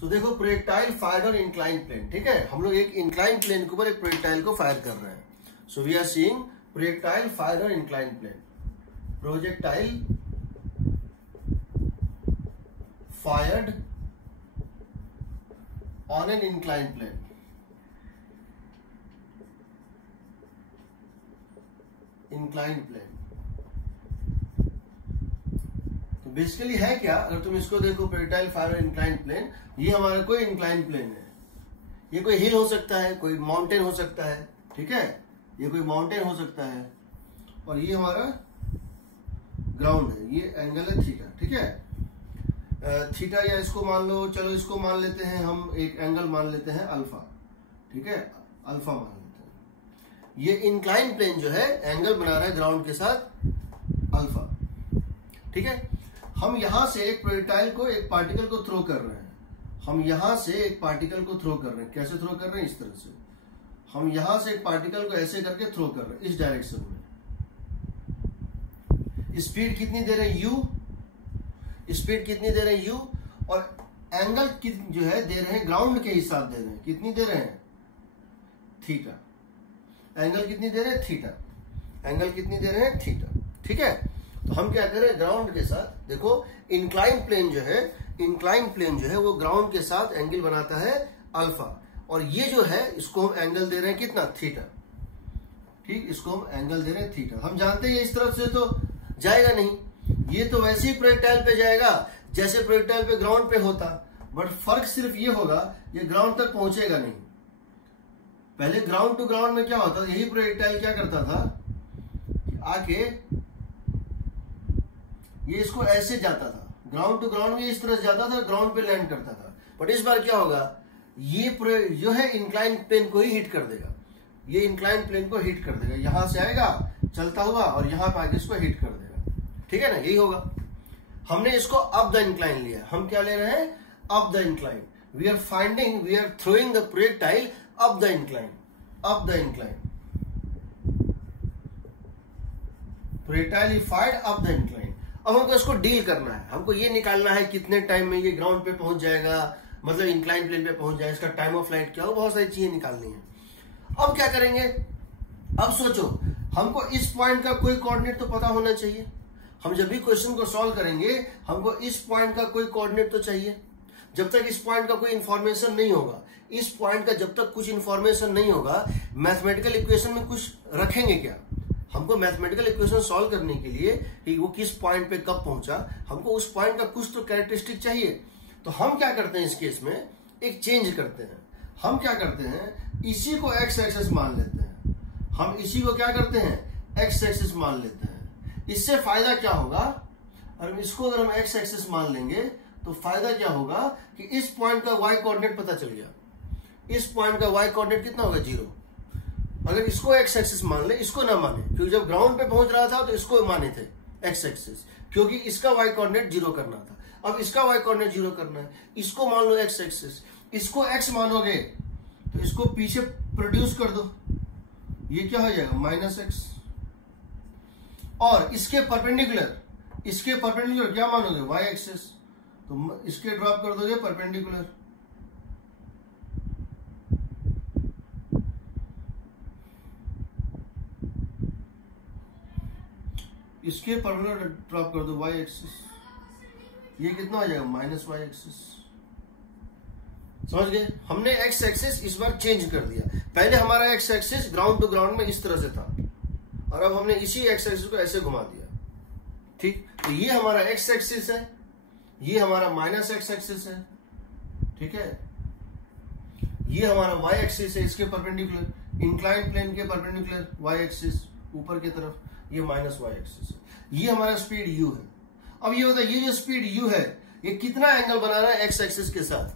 तो देखो projectile fire on incline plane, ठीक है, हम लोग एक इंक्लाइन प्लेन के ऊपर एक प्रोजेक्टाइल को फायर कर रहे हैं। So we are seeing projectile fire on incline plane, projectile fired on an incline plane. Incline plane तो बेसिकली है क्या, अगर तुम इसको देखो projectile fire on incline plane, ये हमारा कोई इंक्लाइन प्लेन है, ये कोई हिल हो सकता है, कोई माउंटेन हो सकता है, ठीक है, ये कोई माउंटेन हो सकता है, और ये हमारा ग्राउंड है, ये एंगल है थीटा, ठीक है, थीटा या इसको मान लो, चलो इसको मान लेते हैं हम, एक एंगल मान लेते हैं अल्फा, ठीक है, अल्फा मान लेते हैं। ये इंक्लाइन प्लेन जो है एंगल बना रहा है ग्राउंड के साथ अल्फा, ठीक है। हम यहां से एक प्रोजेक्टाइल को, एक पार्टिकल को थ्रो कर रहे हैं, हम यहां से एक पार्टिकल को थ्रो कर रहे हैं, कैसे थ्रो कर रहे हैं, इस तरह से हम यहां से एक पार्टिकल को ऐसे करके थ्रो कर रहे हैं इस डायरेक्शन में। स्पीड कितनी दे रहे हैं, यू, स्पीड कितनी दे रहे हैं, यू, और एंगल जो है दे रहे हैं ग्राउंड के हिसाब दे रहे हैं, कितनी दे रहे हैं, थीटा, एंगल कितनी दे रहे हैं, थीटा, एंगल कितनी दे रहे हैं, थीटा, ठीक है। तो हम क्या करें, ग्राउंड के साथ, देखो इंक्लाइन प्लेन जो है, इंक्लाइन प्लेन जो है वो ग्राउंड के साथ एंगल बनाता है अल्फा, और ये जो है इसको हम एंगल दे रहे हैं कितना, थीटा, ठीक, इसको हम एंगल दे रहे हैं थीटा। हम जानते हैं इस तरफ से तो जाएगा नहीं, ये तो वैसे ही प्रोजेक्टाइल पे जाएगा जैसे प्रोजेक्टाइल पे ग्राउंड पे होता, बट फर्क सिर्फ ये होगा, ये ग्राउंड तक पहुंचेगा नहीं। पहले ग्राउंड टू ग्राउंड में क्या होता था, यही प्रोजेक्टाइल क्या करता था कि आके ये इसको ऐसे जाता था, ग्राउंड टू ग्राउंड में इस तरह जाता था, ग्राउंड पे लैंड करता था। बट इस बार क्या होगा, ये जो है इंक्लाइन प्लेन को ही हिट कर देगा, ये इंक्लाइन प्लेन को हिट कर देगा, यहां से आएगा चलता हुआ और यहां पे आके इसको हिट कर देगा, ठीक है ना, यही होगा। हमने इसको अप द इंक्लाइन लिया, हम क्या ले रहे हैं, up the incline, we are finding, we are throwing the projectile up the incline, up the incline, projectile is fired up the incline. अब हमको इसको डील करना है, हमको ये निकालना है कितने टाइम में ये ग्राउंड पे पहुंच जाएगा, मतलब इंक्लाइन प्लेन पे पहुंच जाएगा, इसका टाइम ऑफ फ्लाइट क्या हो, बहुत सारी चीजें निकालनी है। अब क्या करेंगे, अब सोचो, हमको इस पॉइंट का कोई कोऑर्डिनेट तो पता होना चाहिए, हम जब भी क्वेश्चन को सॉल्व करेंगे हमको इस पॉइंट का कोई कोऑर्डिनेट तो चाहिए। जब तक इस पॉइंट का कोई इंफॉर्मेशन नहीं होगा, इस पॉइंट का जब तक कुछ इंफॉर्मेशन नहीं होगा, मैथमेटिकल इक्वेशन में कुछ रखेंगे क्या। हमको मैथमेटिकल इक्वेशन सॉल्व करने के लिए कि वो किस पॉइंट पे कब पहुंचा, हमको उस पॉइंट का कुछ तो कैरेक्टरिस्टिक चाहिए। तो हम क्या करते हैं इस केस में, एक चेंज करते हैं, हम क्या करते हैं, इसी को एक्स एक्सिस मान लेते हैं, हम इसी को क्या करते हैं, एक्स एक्सिस मान लेते हैं। इससे फायदा क्या होगा, और इसको अगर हम एक्स एक्सिस मान लेंगे तो फायदा क्या होगा कि इस पॉइंट का वाई कोऑर्डिनेट पता चल गया, इस पॉइंट का वाई कोऑर्डिनेट कितना होगा, 0। अगर इसको एक्स एक्सिस मान ले, इसको ना माने, क्योंकि जब ग्राउंड पे पहुंच रहा था तो इसको माने थे एक्स एक्सिस, क्योंकि इसका वाई कोऑर्डिनेट 0 करना था। अब इसका वाई कोऑर्डिनेट 0 करना है, इसको मान लो एक्स एक्सिस, इसको एक्स मानोगे तो इसको पीछे प्रोड्यूस कर दो, ये क्या हो जाएगा, -x, और इसके परपेंडिकुलर क्या मानोगे, वाई एक्सिस, तो इसके ड्रॉप कर दोगे परपेंडिकुलर, इसके परपेंडिकुलर ड्रॉप कर दो वाई एक्सिस, ये कितना हो जाएगा, -y एक्सिस। समझ गए, हमने एक्स एक्सिस इस बार चेंज कर दिया। पहले हमारा x axis ground to ground में इस तरह से था, और अब हमने इसी एक्स एक्सिस को ऐसे घुमा दिया, ठीक। तो ये हमारा एक्स एक्सिस है, ये हमारा -x एक्सिस है, ठीक है, ये हमारा y एक्सिस है, इसके परपेंडिकुलर, इंक्लाइन प्लेन के परपेंडिकुलर y एक्सिस ऊपर की तरफ, ये -y एक्सिस है, ये हमारा स्पीड u है। अब ये होता है, ये जो स्पीड u है ये कितना एंगल बना रहा है x एक्सिस के साथ,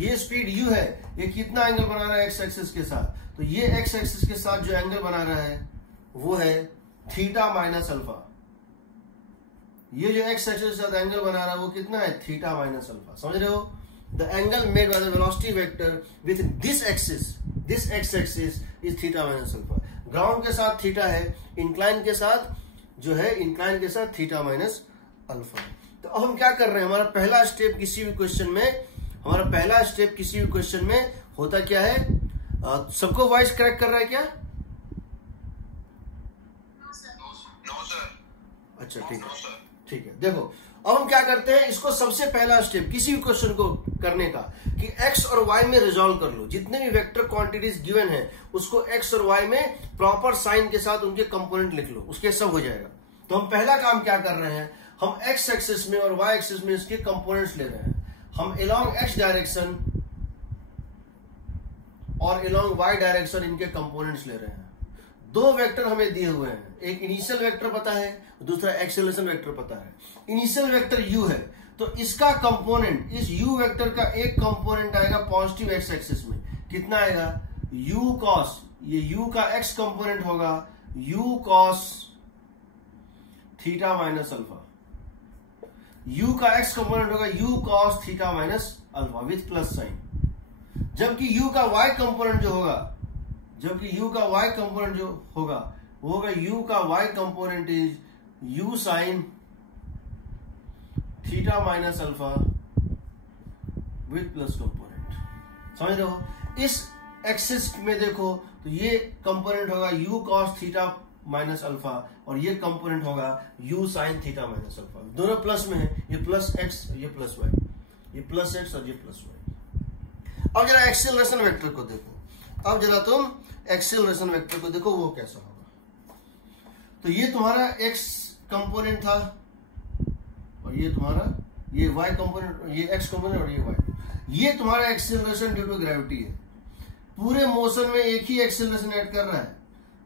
ये स्पीड u है ये कितना एंगल बना रहा है x एक्सिस के साथ, तो ये x एक्सिस के साथ जो एंगल बना रहा है वो है थीटा माइनस अल्फा। ये जो x एक्सिस के साथ एंगल बना रहा है वो कितना है, थीटा माइनस अल्फा। समझ रहे हो, the angle made by the velocity vector with this x axis is theta minus alpha. Ground के साथ थीटा है, इंक्लाइन के साथ जो है, इंक्लाइन के साथ थीटा माइनस अल्फा। तो अब हम क्या कर रहे हैं, हमारा पहला स्टेप किसी भी क्वेश्चन में हमारा पहला स्टेप किसी भी क्वेश्चन में होता क्या है, सबको वॉइस करेक्ट कर रहा है क्या? अच्छा ठीक है, ठीक है। देखो अब हम क्या करते हैं, इसको सबसे पहला स्टेप किसी भी क्वेश्चन को करने का कि x और y में रिजॉल्व कर लो। जितने भी वेक्टर क्वांटिटीज गिवन है उसको x और y में प्रॉपर साइन के साथ उनके कंपोनेंट लिख लो, उसके सब हो जाएगा। तो हम पहला काम क्या कर रहे हैं, हम x एक्सिस में और y एक्सिस में इसके कंपोनेंट्स ले रहे हैं। हम अलोंग x डायरेक्शन और अलोंग y डायरेक्शन इनके कंपोनेंट्स ले रहे हैं। दो वेक्टर हमें दिए हुए हैं, एक इनिशियल वेक्टर पता है, दूसरा एक्सेलरेशन वेक्टर पता है। इनिशियल वेक्टर u है, तो इसका कंपोनेंट, इस u वेक्टर का एक कंपोनेंट आएगा पॉजिटिव x एक्सिस में। कितना आएगा? u cos, ये u का x कंपोनेंट होगा u cos theta minus alpha. u का x कंपोनेंट होगा u cos theta minus alpha with plus sign. जबकि u का y कंपोनेंट जो होगा, वो होगा u का y component is u sine theta minus alpha with plus component. समझ रहे हो? इस एक्सिस में देखो तो ये कंपोनेंट होगा u cos theta minus alpha और ये कंपोनेंट होगा u sine theta minus alpha. दोनों प्लस में है, ये प्लस x, ये प्लस y, ये प्लस x और ये प्लस y। अब जरा एक्सेलरेशन वेक्टर को देखो, अब जरा तुम एक्सेलरेशन वेक्टर को देखो वो कैसा होगा। तो ये तुम्हारा x कंपोनेंट था और ये तुम्हारा ये y कंपोनेंट, ये x कंपोनेंट और ये y। ये तुम्हारा एक्सेलरेशन ड्यू टू ग्रेविटी है। पूरे मोशन में एक ही एक्सेलरेशन ऐड कर रहा है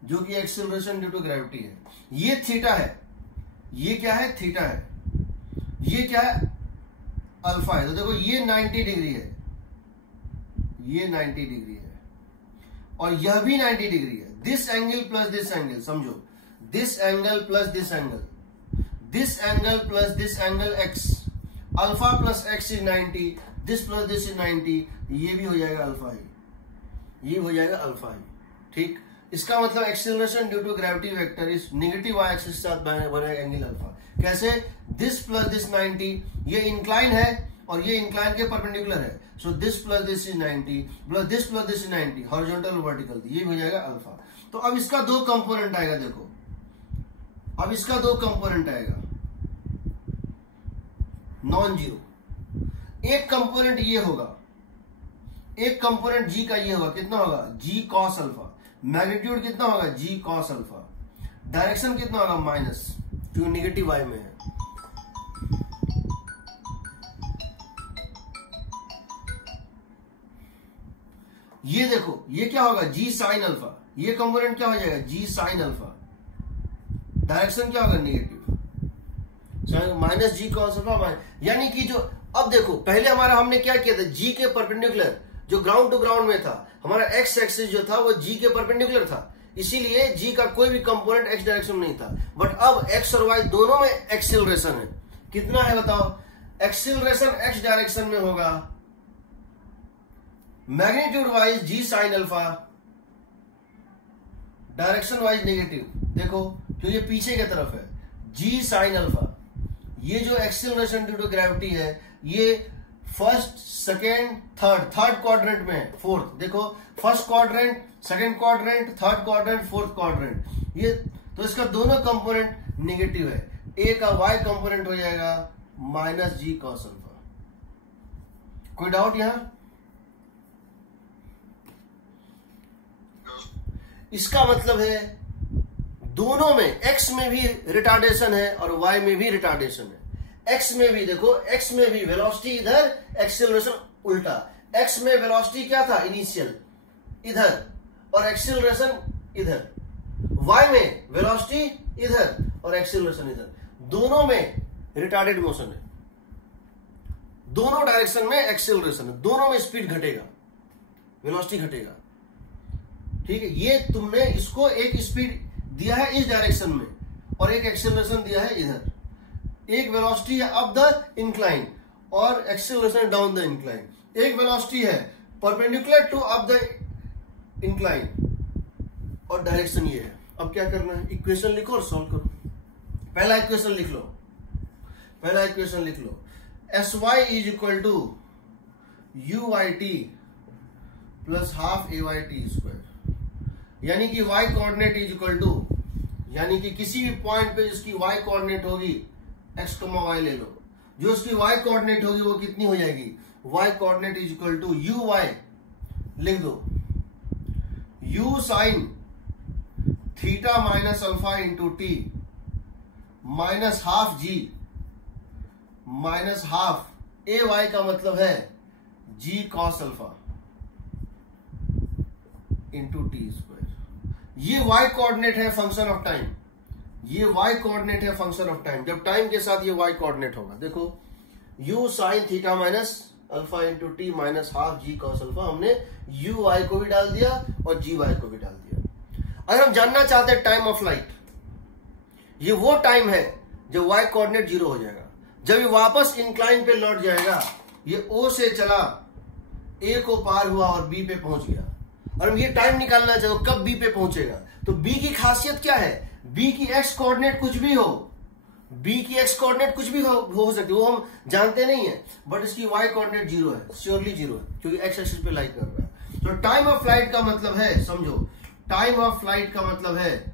जो कि एक्सेलरेशन ड्यू टू ग्रेविटी है। ये थीटा है, ये क्या है? थीटा है। ये क्या है? अल्फा है। तो देखो ये 90 डिग्री है, ये 90 डिग्री है और यह भी 90 डिग्री है। This angle plus this angle, समझो, this angle plus this angle, this angle plus this angle x, alpha plus x is 90, this plus this is 90, ये भी हो जाएगा अल्फा ही, ये हो जाएगा अल्फा ही। ठीक, इसका मतलब acceleration due to gravity vector इस नेगेटिव y एक्सिस के साथ बनेगा एंगल अल्फा। कैसे? दिस प्लस दिस 90, ये इंक्लाइन है और ये इंक्लाइन के परपेंडिकुलर है। So this plus this is 90 plus this is 90, horizontal vertical, ये हो जाएगा अल्फा। तो अब इसका दो कंपोनेंट आएगा, देखो अब इसका दो कंपोनेंट आएगा नॉन जीरो। एक कंपोनेंट ये होगा, एक कंपोनेंट g का ये होगा, कितना होगा? g cos alpha. मैग्नीट्यूड कितना होगा? g cos alpha. डायरेक्शन कितना होगा? माइनस, क्योंकि नेगेटिव y में है। ये देखो ये क्या होगा? g sine alpha. ये कंपोनेंट क्या हो जाएगा? g sine alpha. डायरेक्शन क्या होगा? नेगेटिव, माइनस जी cos अल्फा। यानी कि जो अब देखो, पहले हमारा हमने क्या किया था, g के परपेंडिकुलर जो ग्राउंड टू ग्राउंड में था, हमारा x एक्सिस जो था वो g के परपेंडिकुलर था, इसीलिए g का कोई भी कंपोनेंट x डायरेक्शन में नहीं था। बट अब x और y दोनों में एक्सेलरेशन है। कितना है बताओ? एक्सेलरेशन x डायरेक्शन में होगा magnitude wise g sine alpha, direction wise negative. देखो जो ये पीछे की तरफ है g साइन अल्फा। ये जो एक्सेलरेशन ड्यू टू ग्रेविटी है ये फर्स्ट, सेकेंड, थर्ड क्वाड्रेंट में है, फोर्थ। देखो first quadrant, second quadrant, third quadrant, fourth quadrant, ये तो इसका दोनों कंपोनेंट नेगेटिव है। ए का y कंपोनेंट हो जाएगा माइनस g cos अल्फा। कोई डाउट यहां? इसका मतलब है दोनों में, x में भी रिटार्डेशन है और y में भी रिटार्डेशन है। x में भी देखो, x में भी वेलोसिटी इधर, एक्सेलरेशन उल्टा। x में वेलोसिटी क्या था? इनिशियल इधर और एक्सेलरेशन इधर। y में वेलोसिटी इधर और एक्सेलरेशन इधर। दोनों में रिटार्डेड मोशन है, दोनों डायरेक्शन में एक्सेलरेशन है, दोनों में स्पीड घटेगा, वेलोसिटी घटेगा। ठीक है, ये तुमने इसको एक स्पीड दिया है इस डायरेक्शन में और एक एक्सेलरेशन दिया है इधर। एक वेलोसिटी है अप द इंक्लाइन और एक्सेलरेशन डाउन द इंक्लाइन। एक वेलोसिटी है perpendicular to up the incline और डायरेक्शन ये है। अब क्या करना है? इक्वेशन लिखो और सॉल्व करो। पहला इक्वेशन लिख लो, पहला इक्वेशन लिख लो, sy is equal to you y t plus half A y t square, यानी कि y coordinate is equal to, यानी कि किसी भी पॉइंट पे जिसकी y कोऑर्डिनेट होगी, x, y ले लो, जो उसकी y कोऑर्डिनेट होगी वो कितनी हो जाएगी, y coordinate is equal to you Y, लिख दो u sine theta minus alpha into T minus half G minus half ए वाई का मतलब है G cos alpha into T square. ये y कोऑर्डिनेट है फंक्शन ऑफ टाइम, ये y coordinate है function of time, जब टाइम के साथ ये y कोऑर्डिनेट होगा। देखो u sine theta minus alpha into T minus half G cos alpha, हमने u y को भी डाल दिया और जी y को भी डाल दिया। अगर हम जानना चाहते हैं टाइम ऑफ लाइट, ये वो टाइम है जब y कोऑर्डिनेट 0 हो जाएगा, जब ये वापस इंक्लाइन पे लौट जाएगा, ये O से चला A को पार हुआ और B पे पहुंच गया, और हम ये टाइम निकालना चाहते हो कब B पे पहुंचेगा। तो B की खासियत क्या है, B की x कोऑर्डिनेट कुछ भी हो, B की x कोऑर्डिनेट कुछ भी हो सकती है, वो हम जानते नहीं है, बट इसकी y कोऑर्डिनेट 0 है, श्योरली 0 है, क्योंकि x एक्सिस पे लाई कर रहा है। तो टाइम ऑफ फ्लाइट का मतलब है, समझो, टाइम ऑफ फ्लाइट का मतलब है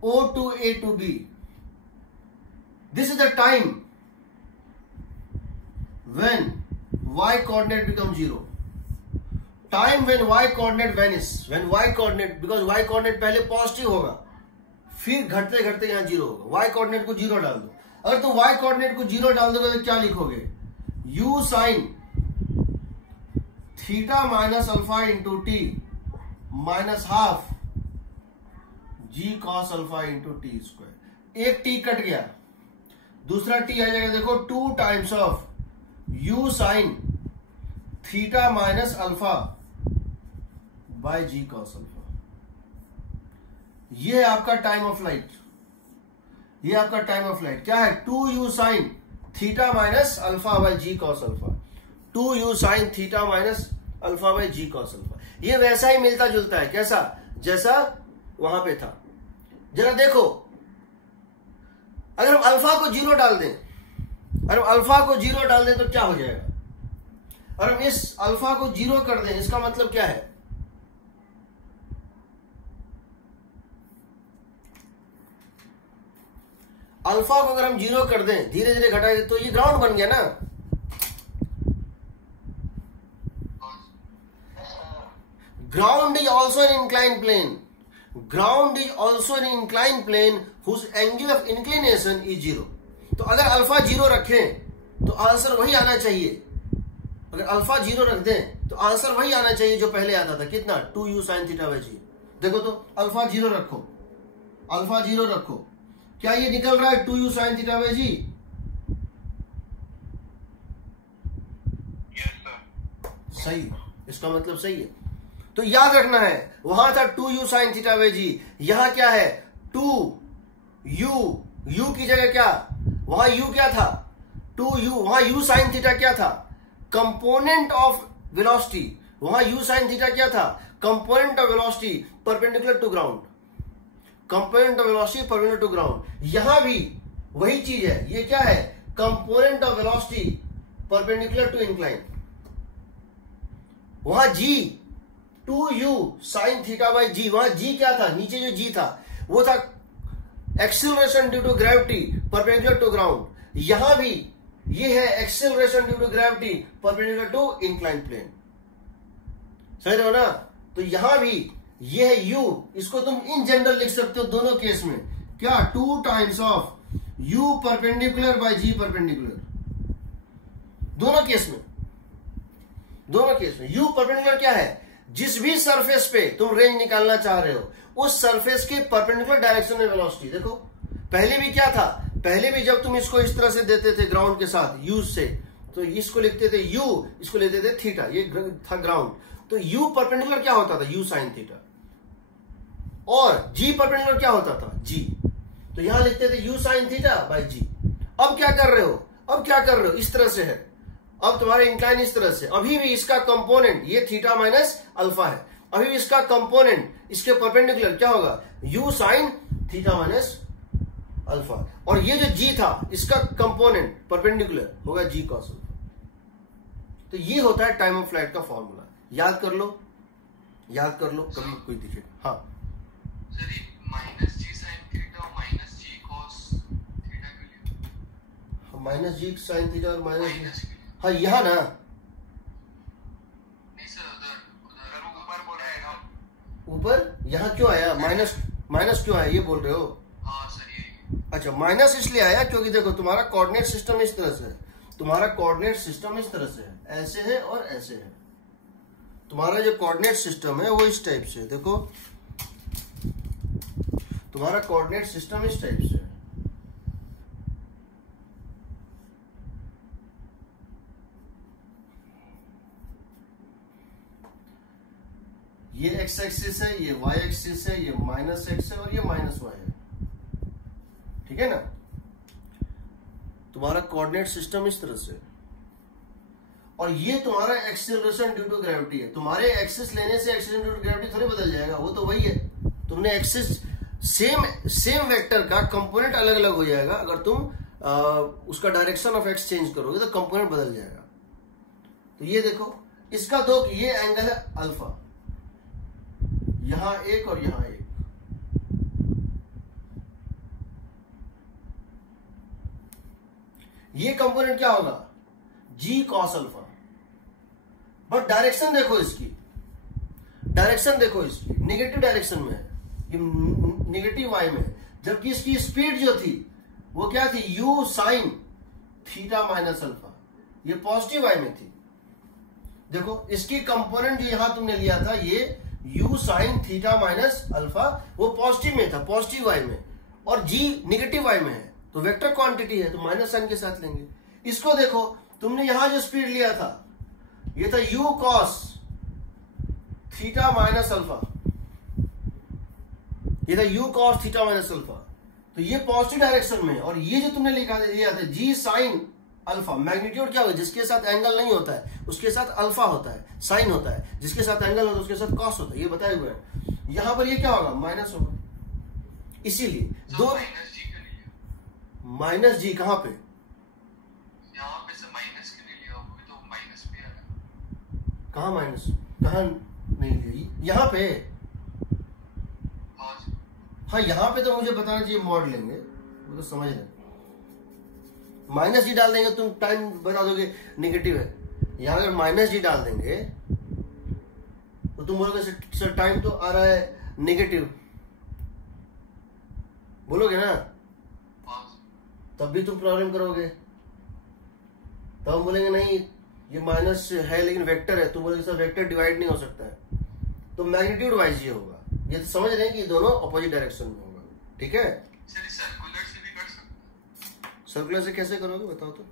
O to A to B, this is the time when y coordinate becomes 0, time when y coordinate vanish, when y coordinate, because y coordinate पहले पॉजिटिव होगा, फिर घटते घटते यहां 0 होगा, y कोऑर्डिनेट को 0 डाल दो। अगर तुम y कोऑर्डिनेट को 0 डाल दोगे तो क्या लिखोगे, u sine theta minus alpha into T minus half G cos alpha into T square. एक टी कट गया, दूसरा टी आ जाएगा, देखो 2 times of u sine theta minus alpha by ji cos alpha. ये है आपका टाइम ऑफ लाइट, ये आपका टाइम ऑफ लाइट क्या है, 2u sine theta minus alpha by ji cos alpha, 2u sine theta minus alpha by ji cos alpha. ये वैसा ही मिलता जुलता है, कैसा, जैसा वहां पे था। जरा देखो, अगर हम अल्फा को 0 डाल दें, अगर हम अल्फा को 0 डाल दें तो क्या हो जाएगा, और हम इस अल्फा को 0 कर दें, इसका मतलब क्या है, अल्फा को अगर हम 0 कर दें, धीरे धीरे घटाएंगे, तो ये ग्राउंड बन गया ना। Ground is also an incline plane, ground is also an incline plane whose angle of inclination is 0। तो अगर अल्फा 0 रखें तो आंसर वही आना चाहिए, अगर अल्फा 0 रख दें तो आंसर वही आना चाहिए जो पहले आता था, कितना, 2u साइन थीटा बाय जी। देखो तो अल्फा 0 रखो, अल्फा 0 रखो, क्या ये निकल रहा है 2u साइन थीटा बाय जी? सही, इसका मतलब सही है। तो याद रखना है, वहां था 2u साइन थीटा बाय जी, यहां क्या है 2u, u की जगह क्या, वहां u क्या था 2u, वहां u साइन थीटा क्या था, कंपोनेंट ऑफ वेलोसिटी, वहां u साइन थीटा क्या था, component of velocity perpendicular to ground, component of velocity perpendicular to ground. यहां भी वही चीज है, ये क्या है, component of velocity perpendicular to incline. वहां g 2u sine theta by G, वहां g क्या था, नीचे जो g था वो था acceleration due to gravity perpendicular to ground. यहां भी ये है acceleration due to gravity perpendicular to incline plane, समझ रहे हो ना। तो यहां भी ये है u, इसको तुम इन जनरल लिख सकते हो दोनों केस में, क्या, 2 times of u perpendicular by g perpendicular, दोनों केस में, दोनों केस में। u परपेंडिकुलर क्या है, जिस भी सरफेस पे तुम रेंज निकालना चाह रहे हो उस सरफेस के परपेंडिकुलर डायरेक्शन में वेलोसिटी। देखो पहले भी क्या था, पहले भी जब तुम इसको इस तरह से देते थे ग्राउंड के साथ u से, तो इसको लिखते थे u, इसको लेते थे थीटा, ये था ग्राउंड। तो u परपेंडिकुलर क्या होता था, u साइन थीटा, और g परपेंडिकुलर क्या होता था, g। तो यहां लिखते थे u sine theta bye g। अब क्या कर रहे हो, अब क्या कर रहे हो, इस तरह से है, अब तुम्हारे इंक्लाइन इस तरह से, अभी भी इसका कंपोनेंट ये थीटा माइनस अल्फा है, अभी भी इसका कंपोनेंट इसके परपेंडिकुलर क्या होगा, u sine theta minus alpha, और ये जो g था इसका कंपोनेंट परपेंडिकुलर होगा g कॉस अल्फा। तो ये होता है टाइम ऑफ फ्लाइट का फॉर्मूला। याद कर लो कभी कोई दिखे। हाँ सर, ये माइनस जी साइन थीटा और माइनस जी कॉस थीटा के लिए, माइनस जी साइन थीटा और माइनस जी, माइनस के लिए। हाँ यहाँ ना, नहीं सर, उधर उधर ऊपर बोल रहे हैं। ऊपर यहाँ क्यों आया माइनस क्यों आया ये बोल रहे हो? हाँ सर, यही। अच्छा, माइनस इसलिए आया क्योंकि देखो तुम्हारा कोऑर्डिनेट सिस्टम इस तरह से है, तुम्हारा कोऑर्डिनेट सिस्टम इस तरह से है, ऐसे है और ऐसे है। तुम्हारा जो कोऑर्डिनेट सिस्टम है वो इस टाइप से है। देखो तुम्हारा कोऑर्डिनेट सिस्टम इस टाइप से है। ये एक्स एक्सिस है, ये वाई एक्सिस है, ये माइनस एक्स है और ये माइनस वाई है। ठीक है ना? तुम्हारा कोऑर्डिनेट सिस्टम इस तरह से, और ये तुम्हारा एक्सेलरेशन ड्यू टू ग्रेविटी है। तुम्हारे एक्सिस लेने से एक्सेलरेशन ड्यू टू ग्रेविटी थोड़ी बदल जाएगा, वो तो वही है। तुमने एक्सिस सेम वेक्टर का कंपोनेंट अलग अलग हो जाएगा। अगर तुम उसका डायरेक्शन ऑफ एक्स चेंज करोगे तो कंपोनेंट बदल जाएगा। तो ये देखो, इसका दो, ये एंगल है अल्फा, यहां एक और यहां एक। ये कंपोनेंट क्या होगा? जी कॉस अल्फा। बट डायरेक्शन देखो इसकी, नेगेटिव डायरेक्शन में है, ये नेगेटिव वाई में है। जबकि इसकी स्पीड जो थी वो क्या थी? You sign theta minus alpha, ये पॉजिटिव वाई में थी। देखो इसकी कंपोनेंट जो यहां तुमने लिया था, ये you sign theta minus alpha, वो पॉजिटिव में था, पॉजिटिव वाई में, और जी नेगेटिव वाई में है। तो वेक्टर क्वांटिटी है तो माइनस साइन के साथ लेंगे। इसको देखो, तुमने यहां जो स्पीड लिया था ये था you cos theta minus alpha, ये था you cos theta minus alpha. तो ये पॉजिटिव डायरेक्शन में, और ये जो तुमने लिया था जी साइन अल्फा, मैग्नीट्यूड क्या होगा? जिसके साथ एंगल नहीं होता है उसके साथ अल्फा होता है, साइन होता है। जिसके साथ एंगल होता है उसके साथ कॉस होता है, ये बताए हुए हैं। यहां पर ये क्या होगा? माइनस होगा। इसीलिए दो माइनस जी कहां पे? यहाँ पे से माइनस के लिए लिया, वो भी तो माइनस पे है। कहां माइनस? कहां नहीं ली? यहां पे। हाँ यहां पे तो मुझे बताना चाहिए, मॉड लेंगे वो तो समझ रहे। माइनस जी डाल देंगे, तुम टाइम बता दोगे नेगेटिव है। यहां अगर माइनस जी डाल देंगे तो तुम बोलोगे सर टाइम तो आ रहा है नेगेटिव, बोलोगे ना? तब भी तुम प्रॉब्लम करोगे। तब हम बोलेंगे नहीं ये माइनस है लेकिन वेक्टर है, तुम बोलेगे सर वेक्टर डिवाइड नहीं हो सकता है, तो मैग्नीट्यूड वाइज ये होगा। ये तो समझ रहे हैं कि दोनों अपोजिट डायरेक्शन में होगा। ठीक है? सर्कुलर से भी कर सकते। सर्कुलर से कैसे करोगे बताओ तो?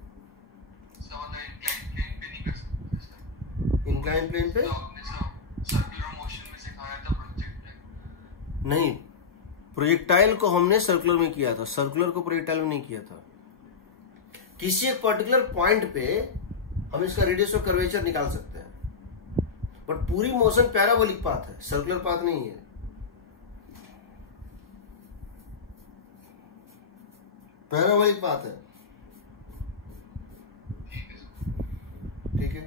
इंक्लाइन प्लेन पे नहीं कर सकते। इंक्लाइन प्लेन पे सर्कुलर मोशन में सिखाया था प्रोजेक्टाइल। नहीं, प्रोजेक्टाइल को हमने सर्कुलर में किया था, सर्कुलर को प्रोजेक्टाइल में नहीं किया था। किसी एक पर्टिकुलर पॉइंट पे हम इसका रेडियस ऑफ कर्वेचर निकाल सकते हैं, बट पूरी मोशन पैराबोलिक पाथ है, सर्कुलर पाथ नहीं है। पैराबोलिक पाथ है। ठीक है,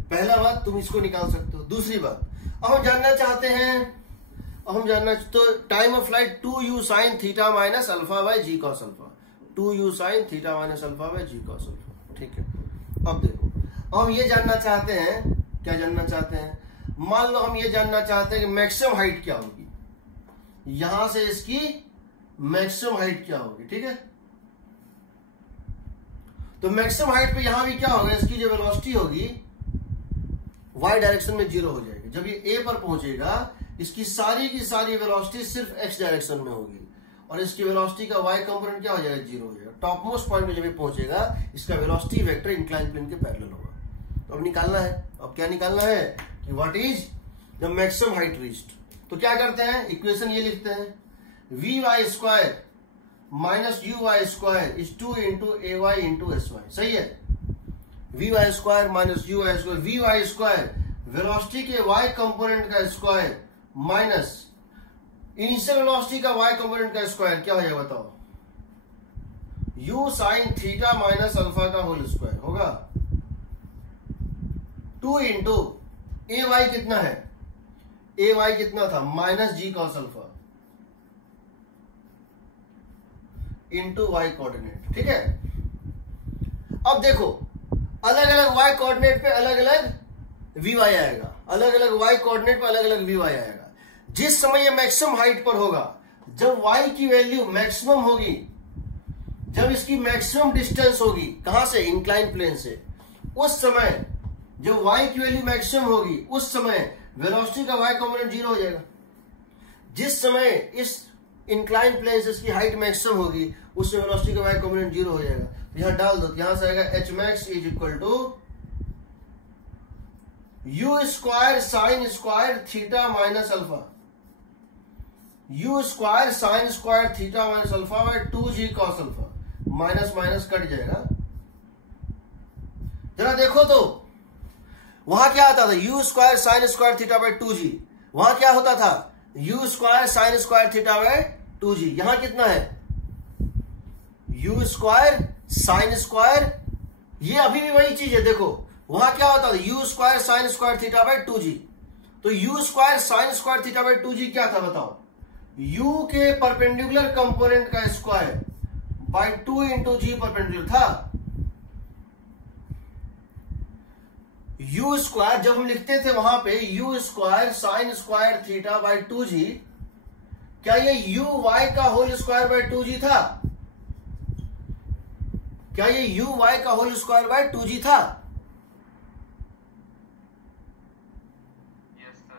पहला बात तुम इसको निकाल सकते हो। दूसरी बात, अब हम जानना चाहते हैं, तो time of flight 2u sine theta minus alpha by ji cos alpha, 2u sine theta minus alpha by ji cos alpha. ठीक है, अब देखो, अब हम ये जानना चाहते हैं, क्या जानना चाहते हैं? मान लो हम ये जानना चाहते हैं कि मैक्सिमम हाइट क्या होगी, यहां से इसकी मैक्सिमम हाइट क्या होगी। ठीक है, तो मैक्सिमम हाइट पे यहां भी क्या होगा? इसकी जो वेलोसिटी होगी y डायरेक्शन में 0 हो जाएगी। जब ये a पर पहुंचेगा इसकी सारी की सारी वेलोसिटी सिर्फ x डायरेक्शन में होगी, और इसकी वेलोसिटी का y कंपोनेंट क्या हो जाएगा? 0 हो जाएगा। टॉप मोस्ट पॉइंट पे जब ये पहुंचेगा इसका वेलोसिटी वेक्टर इंक्लाइन प्लेन के पैरेलल होगा। तो अब निकालना है, अब क्या निकालना है कि what is the maximum height reached. तो क्या करते हैं? इक्वेशन ये लिखते हैं, vy square minus uy square is 2 into ay into sy। सही है? vy square minus uy square, vy square velocity के y कंपोनेंट का स्क्वायर माइनस इनिशियल वेलोसिटी का y कंपोनेंट का स्क्वायर, क्या हो जाएगा बताओ? u sine theta minus alpha का होल स्क्वायर होगा। 2 इंटू ए वाई कितना है, ए वाई कितना था minus G cos alpha into Y coordinate. ठीक है, अब देखो अलग अलग वाई कोऑर्डिनेट पे अलग अलग वी वाई आएगा, अलग अलग वाई कोऑर्डिनेट पे अलग अलग वी वाई आएगा। जिस समय ये मैक्सिमम हाइट पर होगा, जब वाई की वैल्यू मैक्सिमम होगी, जब इसकी मैक्सिमम डिस्टेंस होगी कहां से, इंक्लाइन प्लेन से, उस समय जब y की वैल्यू मैक्सिमम होगी उस समय वेलोसिटी का y कॉम्पोनेंट 0 हो जाएगा। जिस समय इस इंक्लाइन प्लेन से इसकी हाइट मैक्सिमम होगी उस समय वेलोसिटी का y कॉम्पोनेंट 0 हो जाएगा। तो यहां डाल दो, यहां से आएगा H max is equal to u square sine square theta minus alpha, u square sine square theta minus alpha by 2g cos alpha, minus minus cut जाएगा। जरा देखो तो वहां क्या आता था, you square sine square theta by 2g, वहां क्या होता था you square sine square theta by 2g, यहां कितना है यू स्क्वायर साइन स्क्वायर, ये अभी भी वही चीज है। देखो वहां क्या होता था you square sine square theta by 2g, तो u square sine square theta by 2g क्या था बताओ, u के परपेंडिकुलर कंपोनेंट का square by 2 into g perpendicular था। यू स्क्वायर जब हम लिखते थे वहां पे u square sine square theta by 2g, क्या ये यू वाई का होल स्क्वायर बाय 2g था, क्या ये यू वाई का होल स्क्वायर बाय 2g था?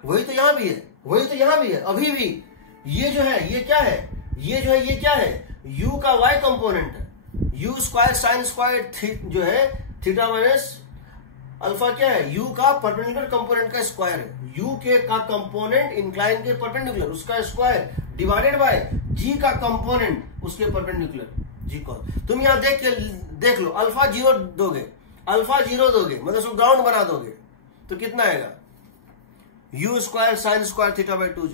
वही तो यहां भी है, वही तो यहां भी है अभी भी। ये जो है ये क्या है, ये जो है ये क्या है, u का y कंपोनेंट है, यू स्क्वायर साइन स्क्वायर जो है थीटा माइनस अल्फा क्या है, u का परपेंडिकुलर कंपोनेंट का स्क्वायर है, u के का कंपोनेंट इंक्लाइन के परपेंडिकुलर उसका स्क्वायर डिवाइडेड बाय g का कंपोनेंट उसके परपेंडिकुलर g कॉस। तुम यहां देख लो अल्फा 0 दोगे, अल्फा 0 दोगे मतलब उसको ग्राउंड बना दोगे तो कितना आएगा you square sine square theta by 2g।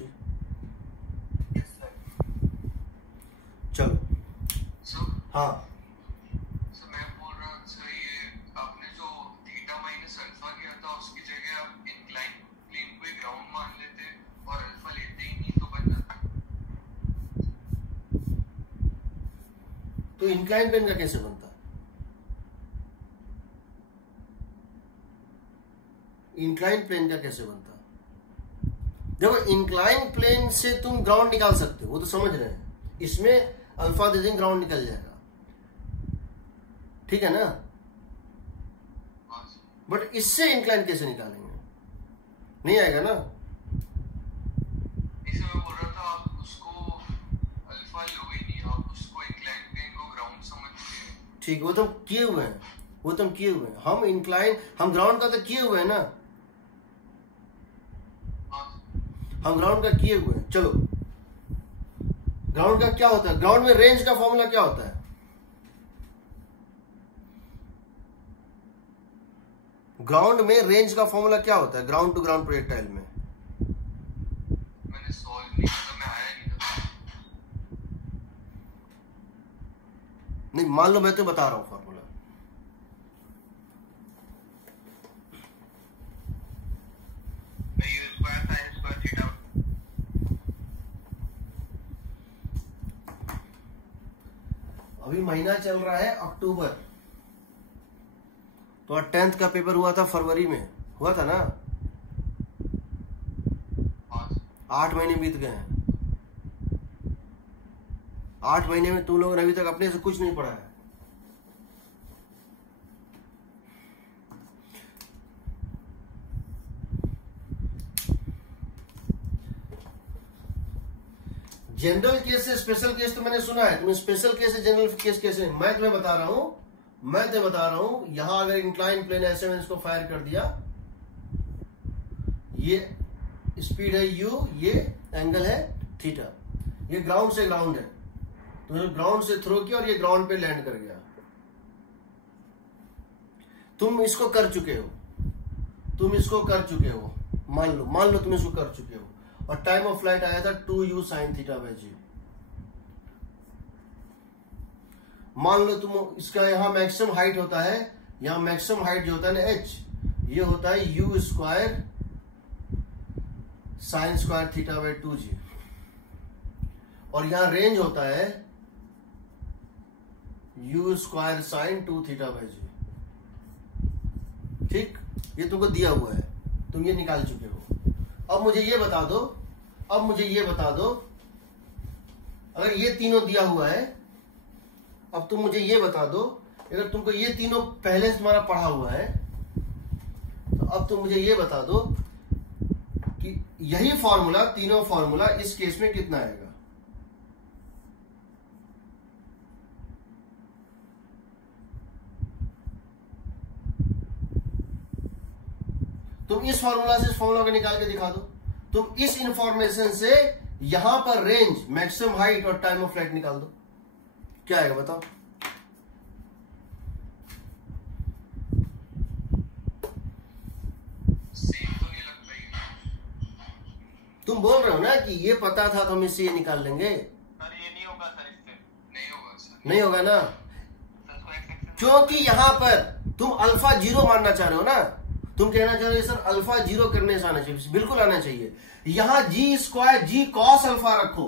चलो हाँ मैं बोल रहा था ये आपने जो थीटा माइनस अल्फा किया था उसकी जगह आप इंक्लाइन प्लेन को ग्राउंड मान लेते और अल्फा लेते ही नहीं तो बन जाता। तो इंक्लाइन प्लेन का कैसे बनता है, इंक्लाइन प्लेन का कैसे बनता है? देखो इंक्लाइन प्लेन से तुम ग्राउंड निकाल सकते हो, वो तो समझ रहे हैं, इसमें अल्फा दे देंगे ग्राउंड निकल जाएगा, ठीक है ना। बट इससे इंक्लाइन कैसे निकालेंगे, नहीं आएगा ना। इसे मैं बोल रहा था आप उसको अल्फा लो ही नहीं, आप उसको इंक्लाइन प्लेन को ग्राउंड समझिए। ठीक, वो तो किए हुए हैं, वो तो हम किए हुए हैं, हम इंक्लाइन हम ग्राउंड का तो किए हुए हैं ना, हम ग्राउंड का किए हुए हैं। चलो ग्राउंड का क्या होता है, ग्राउंड में रेंज का फॉर्मूला क्या होता है, ग्राउंड में रेंज का फॉर्मूला क्या होता है ग्राउंड टू ग्राउंड प्रोजेक्टाइल में? मैंने सॉल्व नहीं किया, मैं आया नहीं था। नहीं मान लो मैं तो बता रहा हूं फॉर्मूला, मैं you square sine square theta. अभी महीना चल रहा है अक्टूबर, तो 10th का पेपर हुआ था फरवरी में, हुआ था ना, 8 महीने बीत गए हैं, 8 महीने में तुम लोगों ने अभी तक अपने से कुछ नहीं पढ़ा है। जनरल केस से स्पेशल केस तो मैंने सुना है, तुम्हें स्पेशल केस से जनरल केस कैसे, मैं तुम्हें बता रहा हूं, यहां अगर इंक्लाइन प्लेन ऐसे मैंने इसको फायर कर दिया, ये स्पीड है u, ये एंगल है थीटा, ये ग्राउंड से ग्राउंड है, तो ग्राउंड से थ्रो किया और ये ग्राउंड पे लैंड कर गया। तुम इसको कर चुके हो, मान लो तुम इसको कर चुके हो, और टाइम ऑफ फ्लाइट आया था 2u sin theta by g। मान लो तुम इसका यहां मैक्सिमम हाइट होता है, यहां मैक्सिमम हाइट जो होता है ना h, ये होता है u square sine square theta by 2g, और यहां रेंज होता है u square sine 2 theta by g। ठीक, ये तुमको दिया हुआ है, तुम ये निकाल चुके हो। अब मुझे ये बता दो, अगर ये तीनों दिया हुआ है, अब तुम मुझे ये बता दो, अगर तुमको ये तीनों पहले से तुम्हारा पढ़ा हुआ है, तो अब तुम मुझे ये बता दो कि यही फॉर्मूला, तीनों फॉर्मूला इस केस में कितना आएगा। तुम इस फॉर्मूला से इस फॉर्मूला को निकाल के दिखा दो। तुम इस इंफॉर्मेशन से यहां पर रेंज, मैक्सिमम हाइट और टाइम ऑफ फ्लाइट निकाल दो, क्या आएगा बताओ। तुम बोल रहे हो ना कि ये पता था तो हम इससे ये निकाल लेंगे। सर ये नहीं होगा सर, इससे नहीं होगा ना, क्योंकि यहां पर तुम अल्फा 0 मानना चाह रहे हो ना। तुम कहना चाह रहे हो सर अल्फा 0 करने से आना चाहिए, बिल्कुल आना चाहिए। यहां जी स्क्वायर जी कॉस अल्फा रखो,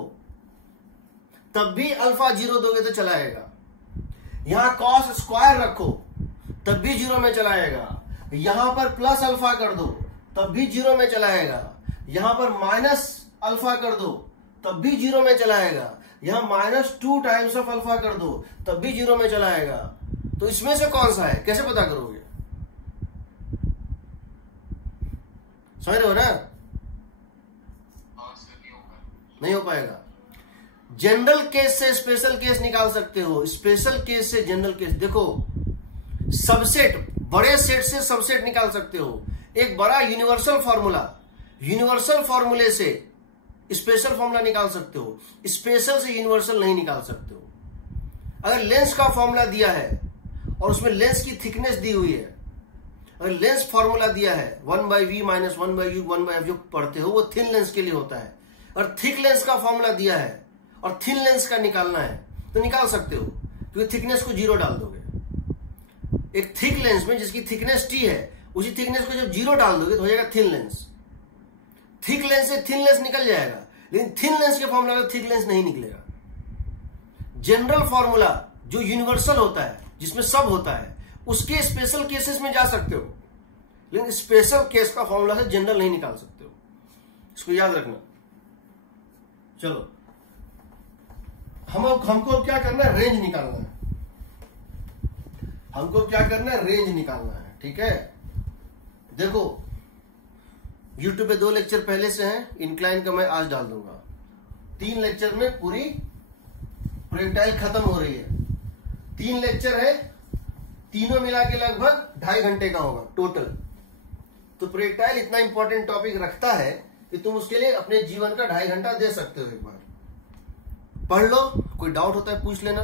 तब भी अल्फा 0 दोगे तो चलाएगा। यहां कॉस स्क्वायर रखो, तब भी 0 में चलाएगा। यहां पर प्लस अल्फा कर दो, तब भी 0 में चलाएगा। यहां पर माइनस अल्फा कर दो, तब भी 0 में चलाएगा। यहां -2 टाइम्स ऑफ अल्फा कर दो, तब भी 0 में चलाएगा। तो इसमें से कौन सा है, कैसे पता करोगे? समझ रहे हो ना? नहीं हो पाएगा। जनरल केस से स्पेशल केस निकाल सकते हो, स्पेशल केस से जनरल केस। देखो सबसेट, बड़े सेट से सबसेट निकाल सकते हो। एक बड़ा यूनिवर्सल फॉर्मूला, यूनिवर्सल फॉर्मूले से स्पेशल फॉर्मूला निकाल सकते हो, स्पेशल से यूनिवर्सल नहीं निकाल सकते हो। अगर लेंस का फॉर्मूला दिया है और उसमें लेंस की थिकनेस दी हुई है, अगर लेंस फॉर्मूला दिया है 1/v माइनस 1/u 1/f जो पढ़ते हो, वो थिन लेंस के लिए होता है। और थिक लेंस का फॉर्मूला दिया है और थिन लेंस का निकालना है तो निकाल सकते हो, क्योंकि थिकनेस को 0 डाल दोगे। एक थिक लेंस में जिसकी थिकनेस t है, उसी थिकनेस को जब 0 डाल दोगे तो हो जाएगा थिन लेंस। थिक लेंस से थिन लेंस निकल जाएगा, लेकिन थिन लेंस के फॉर्मूला में थिक लेंस नहीं निकलेगा। जनरल फॉर्मूला जो यूनिवर्सल होता है, जिसमें सब होता है, उसके स्पेशल केसेस में जा सकते हो, लेकिन स्पेशल केस का फॉर्मूला से जनरल नहीं निकाल सकते हो। इसको याद रखना। चलो हमको क्या करना है, रेंज निकालना है। हमको क्या करना है, रेंज निकालना है। ठीक है, देखो YouTube पे 2 लेक्चर पहले से हैं, इंक्लाइन का मैं आज डाल दूंगा। 3 लेक्चर में पूरी प्रोजेक्टाइल खत्म हो रही है। 3 लेक्चर है, तीनों मिला के लगभग 2.5 घंटे का होगा टोटल। तो प्रोजेक्टाइल इतना इंपॉर्टेंट टॉपिक रखता है कि तुम उसके लिए अपने जीवन का 2.5 घंटा दे सकते हो। एक बार पढ़ लो, कोई डाउट होता है पूछ लेना,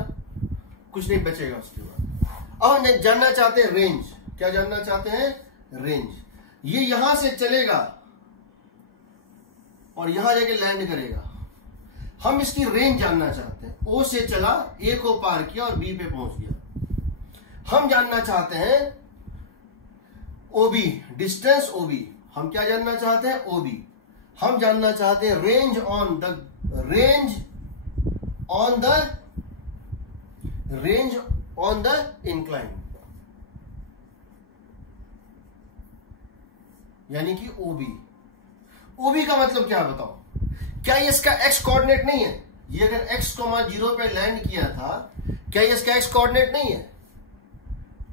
कुछ नहीं बचेगा उसके बाद। अब हम जानना चाहते हैं रेंज। क्या जानना चाहते हैं? रेंज। ये यहां से चलेगा और यहां जाके लैंड करेगा। हम इसकी रेंज जानना चाहते हैं। O से चला, A को पार किया और B पे पहुंच गया। हम जानना चाहते हैं OB, डिस्टेंस OB। हम क्या जानना चाहते हैं? OB। हम जानना चाहते हैं रेंज ऑन द इंक्लाइन, यानी कि OB। OB का मतलब क्या बताओ? क्या ये इसका x कोऑर्डिनेट नहीं है? ये अगर x, 0 पे लैंड किया था, क्या ये इसका x कोऑर्डिनेट नहीं है?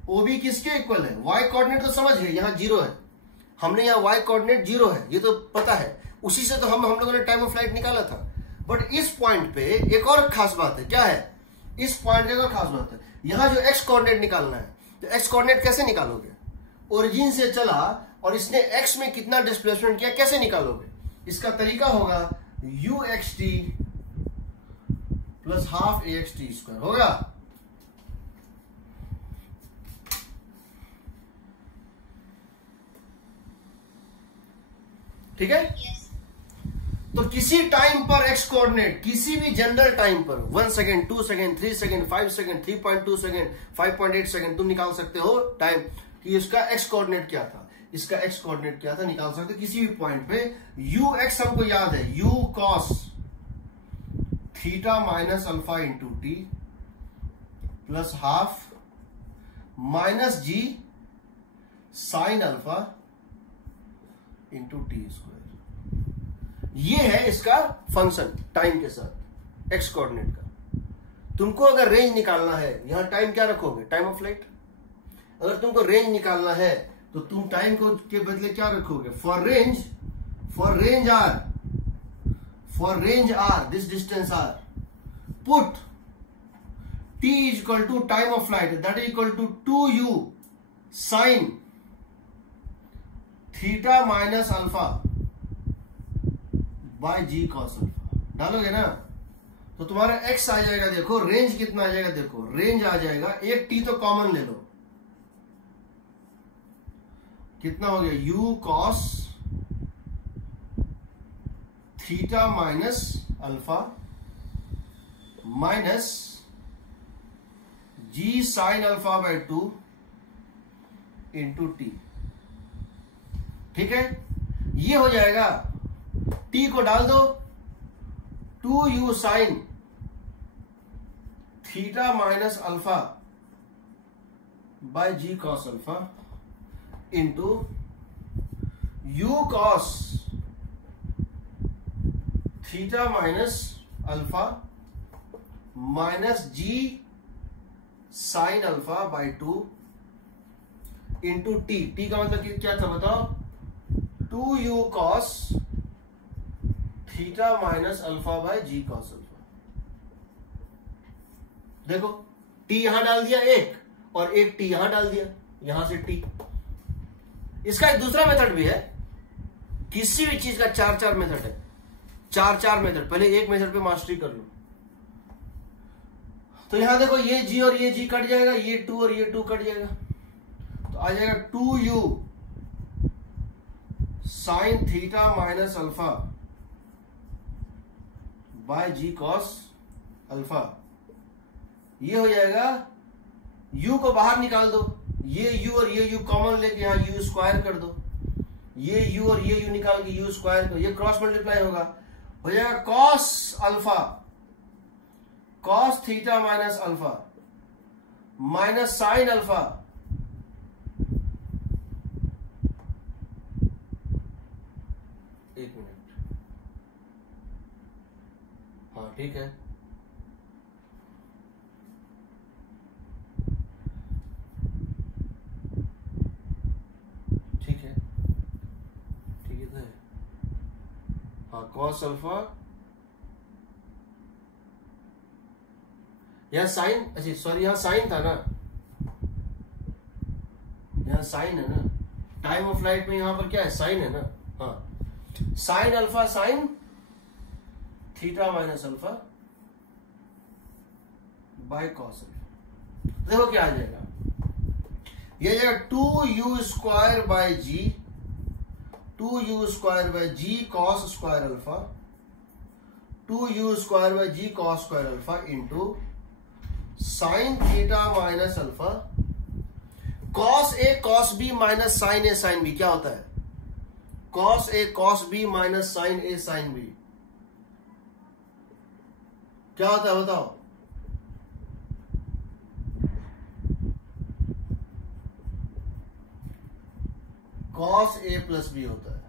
OB किसके इक्वल है? y कोऑर्डिनेट तो समझ गए, यहां 0 है। हमने यहां y कोऑर्डिनेट 0 है, ये तो पता है। उसी से तो हम लोगों ने टाइम ऑफ फ्लाइट निकाला था। बट इस पॉइंट पे एक और खास बात है। क्या है? इस पॉइंट पे एक और खास बात है। यहां जो x कोऑर्डिनेट निकालना है, तो x कोऑर्डिनेट कैसे निकालोगे? ओरिजिन से चला और इसने x में कितना डिस्प्लेसमेंट किया, कैसे निकालोगे? इसका तरीका होगा uxt plus half axt square होगा। ठीक है? तो किसी टाइम पर x कोऑर्डिनेट, किसी भी जनरल टाइम पर 1 second, 2 second, 3 second, 5 second, 3.2 second, 5.8 second तुम निकाल सकते हो टाइम कि इसका x कोऑर्डिनेट क्या था। इसका एक्स कोऑर्डिनेट क्या था निकाल सकते किसी भी पॉइंट पे। यू एक्स हमको याद है, u cos theta minus alpha into t plus half minus g sine alpha into T square. ये है इसका फंक्शन टाइम के साथ एक्स कोऑर्डिनेट का। तुमको अगर रेंज निकालना है, यहां टाइम क्या रखोगे, टाइम ऑफ फ्लाइट। अगर तुमको रेंज निकालना है तो तुम टाइम को के बदले क्या रखोगे, for range R this distance R put t is equal to time of flight, that is equal to 2u sin theta minus alpha by ji cos alpha. डालोगे ना तो तुम्हारा x आ जाएगा, देखो रेंज कितना आ जाएगा, देखो रेंज आ जाएगा, एक t तो कॉमन ले लो, कितना हो गया, u cos theta minus alpha minus g sine alpha by 2 into t. ठीक है, ये हो जाएगा, t को डाल दो 2u sine theta minus alpha by ji cos alpha into u cos theta minus alpha minus g sine alpha by 2 into t. T का मतलब क्या था बताओ, 2u cos theta minus alpha by ji cos alpha. देखो t यहां डाल दिया एक, और एक टी यहां डाल दिया, यहां से टी। इसका एक दूसरा मेथड भी है, किसी भी चीज का चार चार मेथड है, चार मेथड। पहले एक मेथड पे मास्टरी कर लो। तो यहां देखो ये जी और ये जी कट जाएगा, ये 2 और ये 2 कट जाएगा, तो आ जाएगा 2u sine theta minus alpha by ji cos alpha. ये हो जाएगा, u को बाहर निकाल दो, ये u और ये u कॉमन लेके यहां u स्क्वायर कर दो, ये u और ये u निकाल के u स्क्वायर कर, ये क्रॉस मल्टीप्लाई होगा, हो जाएगा cos alpha cos theta minus alpha minus sine alpha एक मिनट, हाँ ठीक है, ठीक है, ठीक है, हाँ कॉस अल्फा, यहां साइन, अच्छा सॉरी यहां साइन था ना, यहां साइन है ना, टाइम ऑफ फ्लाइट में यहां पर क्या है, साइन है ना, हाँ sine alpha sine theta minus alpha by cos alpha. देखो क्या आ जाएगा, ये जाएगा 2u square by g, 2u square by ji cos square alpha, 2u square by ji cos square alpha into sine theta minus alpha cos a cos b minus sine a sine b. क्या होता है, cos a cos b minus sine a sine b क्या होता है बताओ, cos a plus b होता है,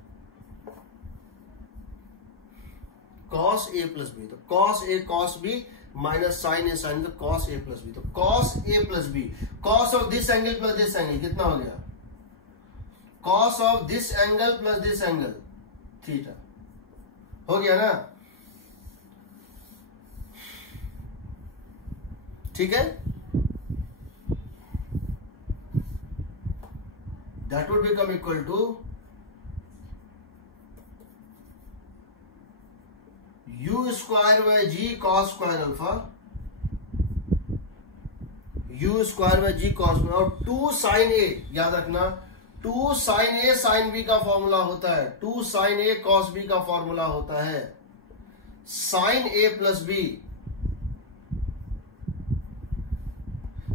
cos a plus b, तो cos a cos b minus sine a sine, cos a plus b, तो cos a plus b, cos of this angle plus this angle कितना हो गया, cos of this angle plus this angle theta हो गया ना, ठीक है, that would become equal to u square by ji cos square alpha, u square by ji cos, और 2 sine ए, याद रखना 2 साइन ए साइन बी का फॉर्मूला होता है, 2 साइन ए कॉस बी का फॉर्मूला होता है sine a plus b,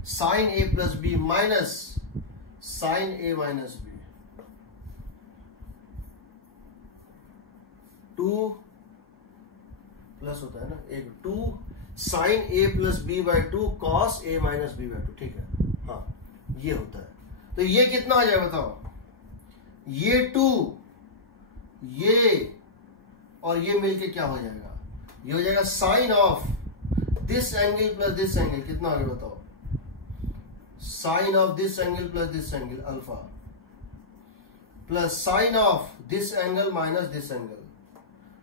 sine a plus b minus sine a minus b. 2 plus होता है ना, एक 2 sine a plus b by 2 cos a minus b by 2, ठीक है। हाँ, ये होता है। तो ये कितना आ जाएगा बताओ, ये 2 ये और ये मिलके क्या हो जाएगा, ये हो जाएगा sine of this angle plus this angle, कितना हो गया बताओ, sine of this angle plus this angle alpha, plus sine of this angle minus this angle,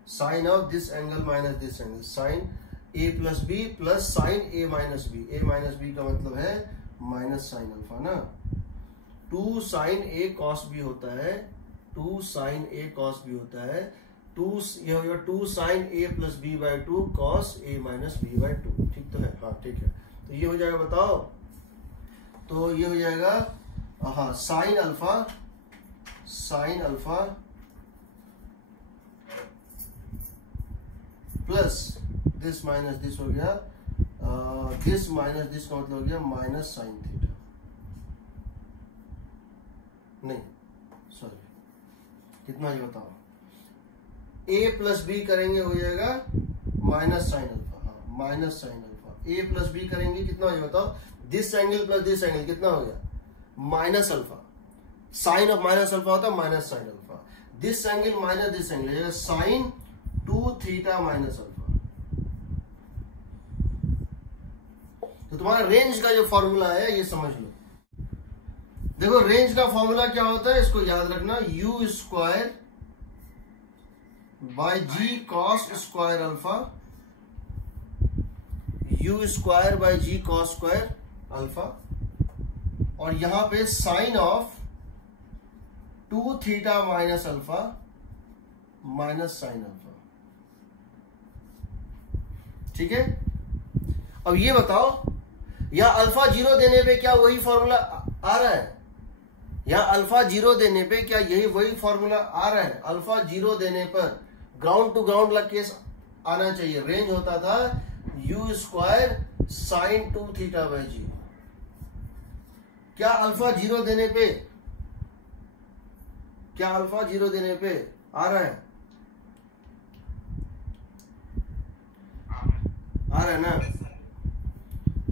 sine of this angle minus this angle, sine a plus b plus sine a minus b, a minus b का मतलब है minus sine alpha ना, 2 sine a cos B होता है, 2 sine a cos B होता है, 2 ये हो गया 2 sine a plus b by 2 cos a minus b by 2, ठीक तो है। हाँ ठीक है, तो ये हो जाएगा बताओ, तो ये हो जाएगा हाँ sine alpha plus this minus this हो गया, दिस माइनस दिस का मतलब हो गया माइनस साइन थीटा, नहीं सॉरी कितना ये बताओ, ए प्लस बी करेंगे हो जाएगा माइनस साइन अल्फा, हाँ minus sine alpha, a plus b करेंगे कितना हो जाएगा बताओ, this angle plus this angle कितना हो गया minus alpha, sine of minus alpha होता है minus sine alpha, this angle minus this angle sign 2 theta minus alpha. तो तुम्हारा रेंज का जो फॉर्मूला है ये समझ लो, देखो रेंज का फॉर्मूला क्या होता है इसको याद रखना, u square by ji cos square alpha, u square by ji cos square alpha, और यहां पे sine of 2 theta minus alpha minus sine alpha, ठीक है। अब ये बताओ यहां अल्फा 0 देने पे क्या वही फॉर्मूला आ रहा है, यहां अल्फा 0 देने पे क्या यही वही फॉर्मूला आ रहा है, अल्फा 0 देने पर ग्राउंड टू ग्राउंड वाला केस आना चाहिए, रेंज होता था you square sine 2 theta by G, क्या अल्फा 0 देने पे, क्या अल्फा 0 देने पे आ रहा है, आ रहा है ना,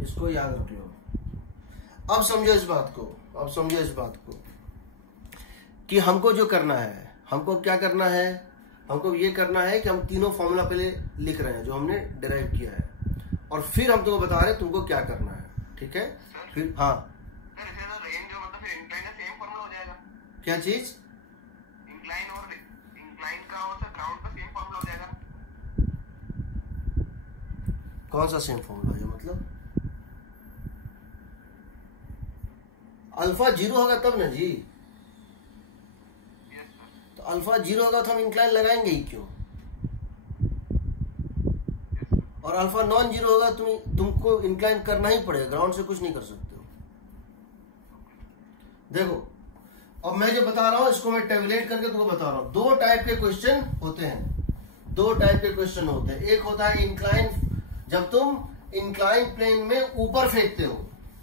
इसको याद रख लो। अब समझो इस बात को, अब समझो इस बात को कि हमको जो करना है, हमको क्या करना है, हमको ये करना है कि हम तीनों फॉर्मूला पहले लिख रहे हैं जो हमने डिराइव किया है, और फिर हम तुमको बता रहे हैं तुमको क्या करना है, ठीक है। फिर हाँ क्या चीज, इंक्लाइन और इंक्लाइन का होता है ग्राउंड का सेम फॉर्मूला हो जाएगा, कौन सा सेम फॉर्मूला है मतलब, अल्फा 0 होगा तब ना जी, तो अल्फा 0 होगा तो हम इंक्लाइन लगाएंगे ही क्यों, और अल्फा नॉन 0 होगा तुमको इंक्लाइन करना ही पड़ेगा, ग्राउंड से कुछ नहीं कर सकते हो। देखो अब मैं जो बता रहा हूं इसको मैं टेबुलेट करके तुमको बता रहा हूं, 2 टाइप के क्वेश्चन होते हैं, 2 टाइप के क्वेश्चन होते हैं, एक होता है इंक्लाइन, जब तुम इंक्लाइन प्लेन में ऊपर फेंकते हो,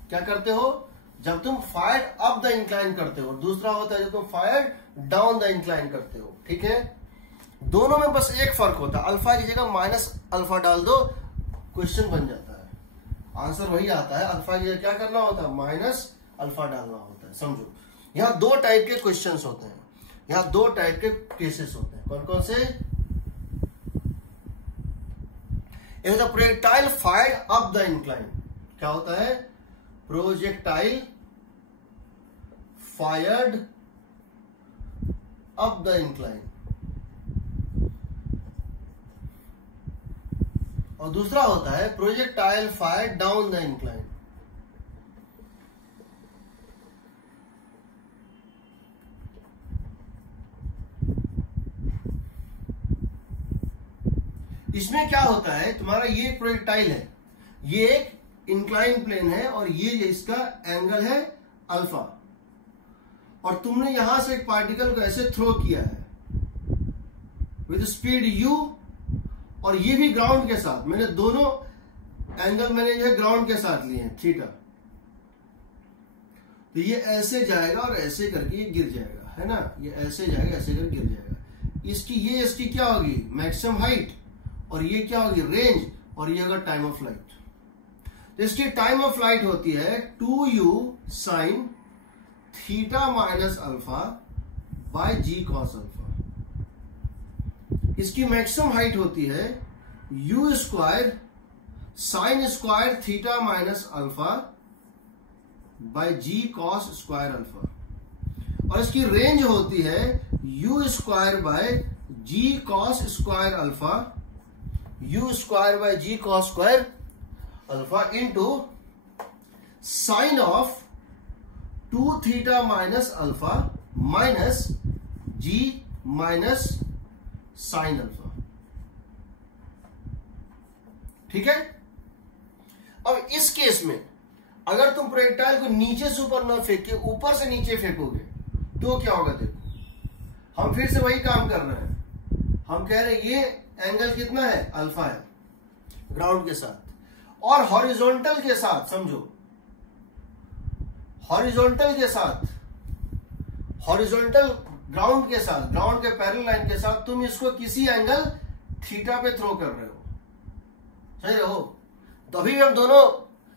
क्या करते हो, जब तुम फायर अप द इंक्लाइन करते हो, दूसरा होता है जब तुम फायर डाउन द इंक्लाइन करते हो, ठीक है। दोनों में बस एक फर्क होता है, अल्फा की जगह माइनस अल्फा डाल दो क्वेश्चन बन जाता है, आंसर वही आता है, अल्फा की जगह क्या करना होता है माइनस अल्फा डालना होता है, समझो। यहां 2 टाइप के क्वेश्चंस होते हैं, यहां 2 टाइप के केसेस होते हैं, कौन कौन से, एक होता है projectile fired up the incline, क्या होता है, projectile fired up the incline, और दूसरा होता है projectile fired down the incline. इसमें क्या होता है, तुम्हारा ये प्रोजेक्टाइल है, ये एक इंक्लाइन प्लेन है और ये इसका एंगल है अल्फा, और तुमने यहां से एक पार्टिकल को ऐसे थ्रो किया है विद स्पीड u, और ये भी ग्राउंड के साथ, मैंने दोनों एंगल मैंने जो है ग्राउंड के साथ लिए हैं थीटा, तो ये ऐसे जाएगा और ऐसे करके ये गिर जाएगा, है ना, ये ऐसे जाएगा ऐसे करके गिर जाएगा, इसकी ये इसकी क्या होगी मैक्सिमम हाइट, और ये क्या होगी रेंज, और ये होगा टाइम ऑफ फ्लाइट। तो इसकी टाइम ऑफ फ्लाइट होती है 2u sin theta minus alpha bye g cos alpha. इसकी मैक्सिमम हाइट होती है u square sine square theta minus alpha bye g cos square alpha, और इसकी रेंज होती है u square by g cos square alpha, u square by g cos square alpha into sine of 2 theta minus alpha minus g minus sine alpha. ठीक है। अब इस case में अगर तुम प्रोजेक्टाइल को नीचे से ऊपर ना फेंक के ऊपर से नीचे फेंकोगे तो क्या होगा देखो। हम फिर से वही काम कर रहे हैं, हम कह रहे हैं ये एंगल कितना है अल्फा है ग्राउंड के साथ, और हॉरिजॉन्टल के साथ समझो, हॉरिजॉन्टल के साथ, हॉरिजॉन्टल ग्राउंड के साथ, ग्राउंड के पैरेलल लाइन के साथ तुम इसको किसी एंगल थीटा पे थ्रो कर रहे हो, समझ रहे हो। तो अभी भी हम दोनों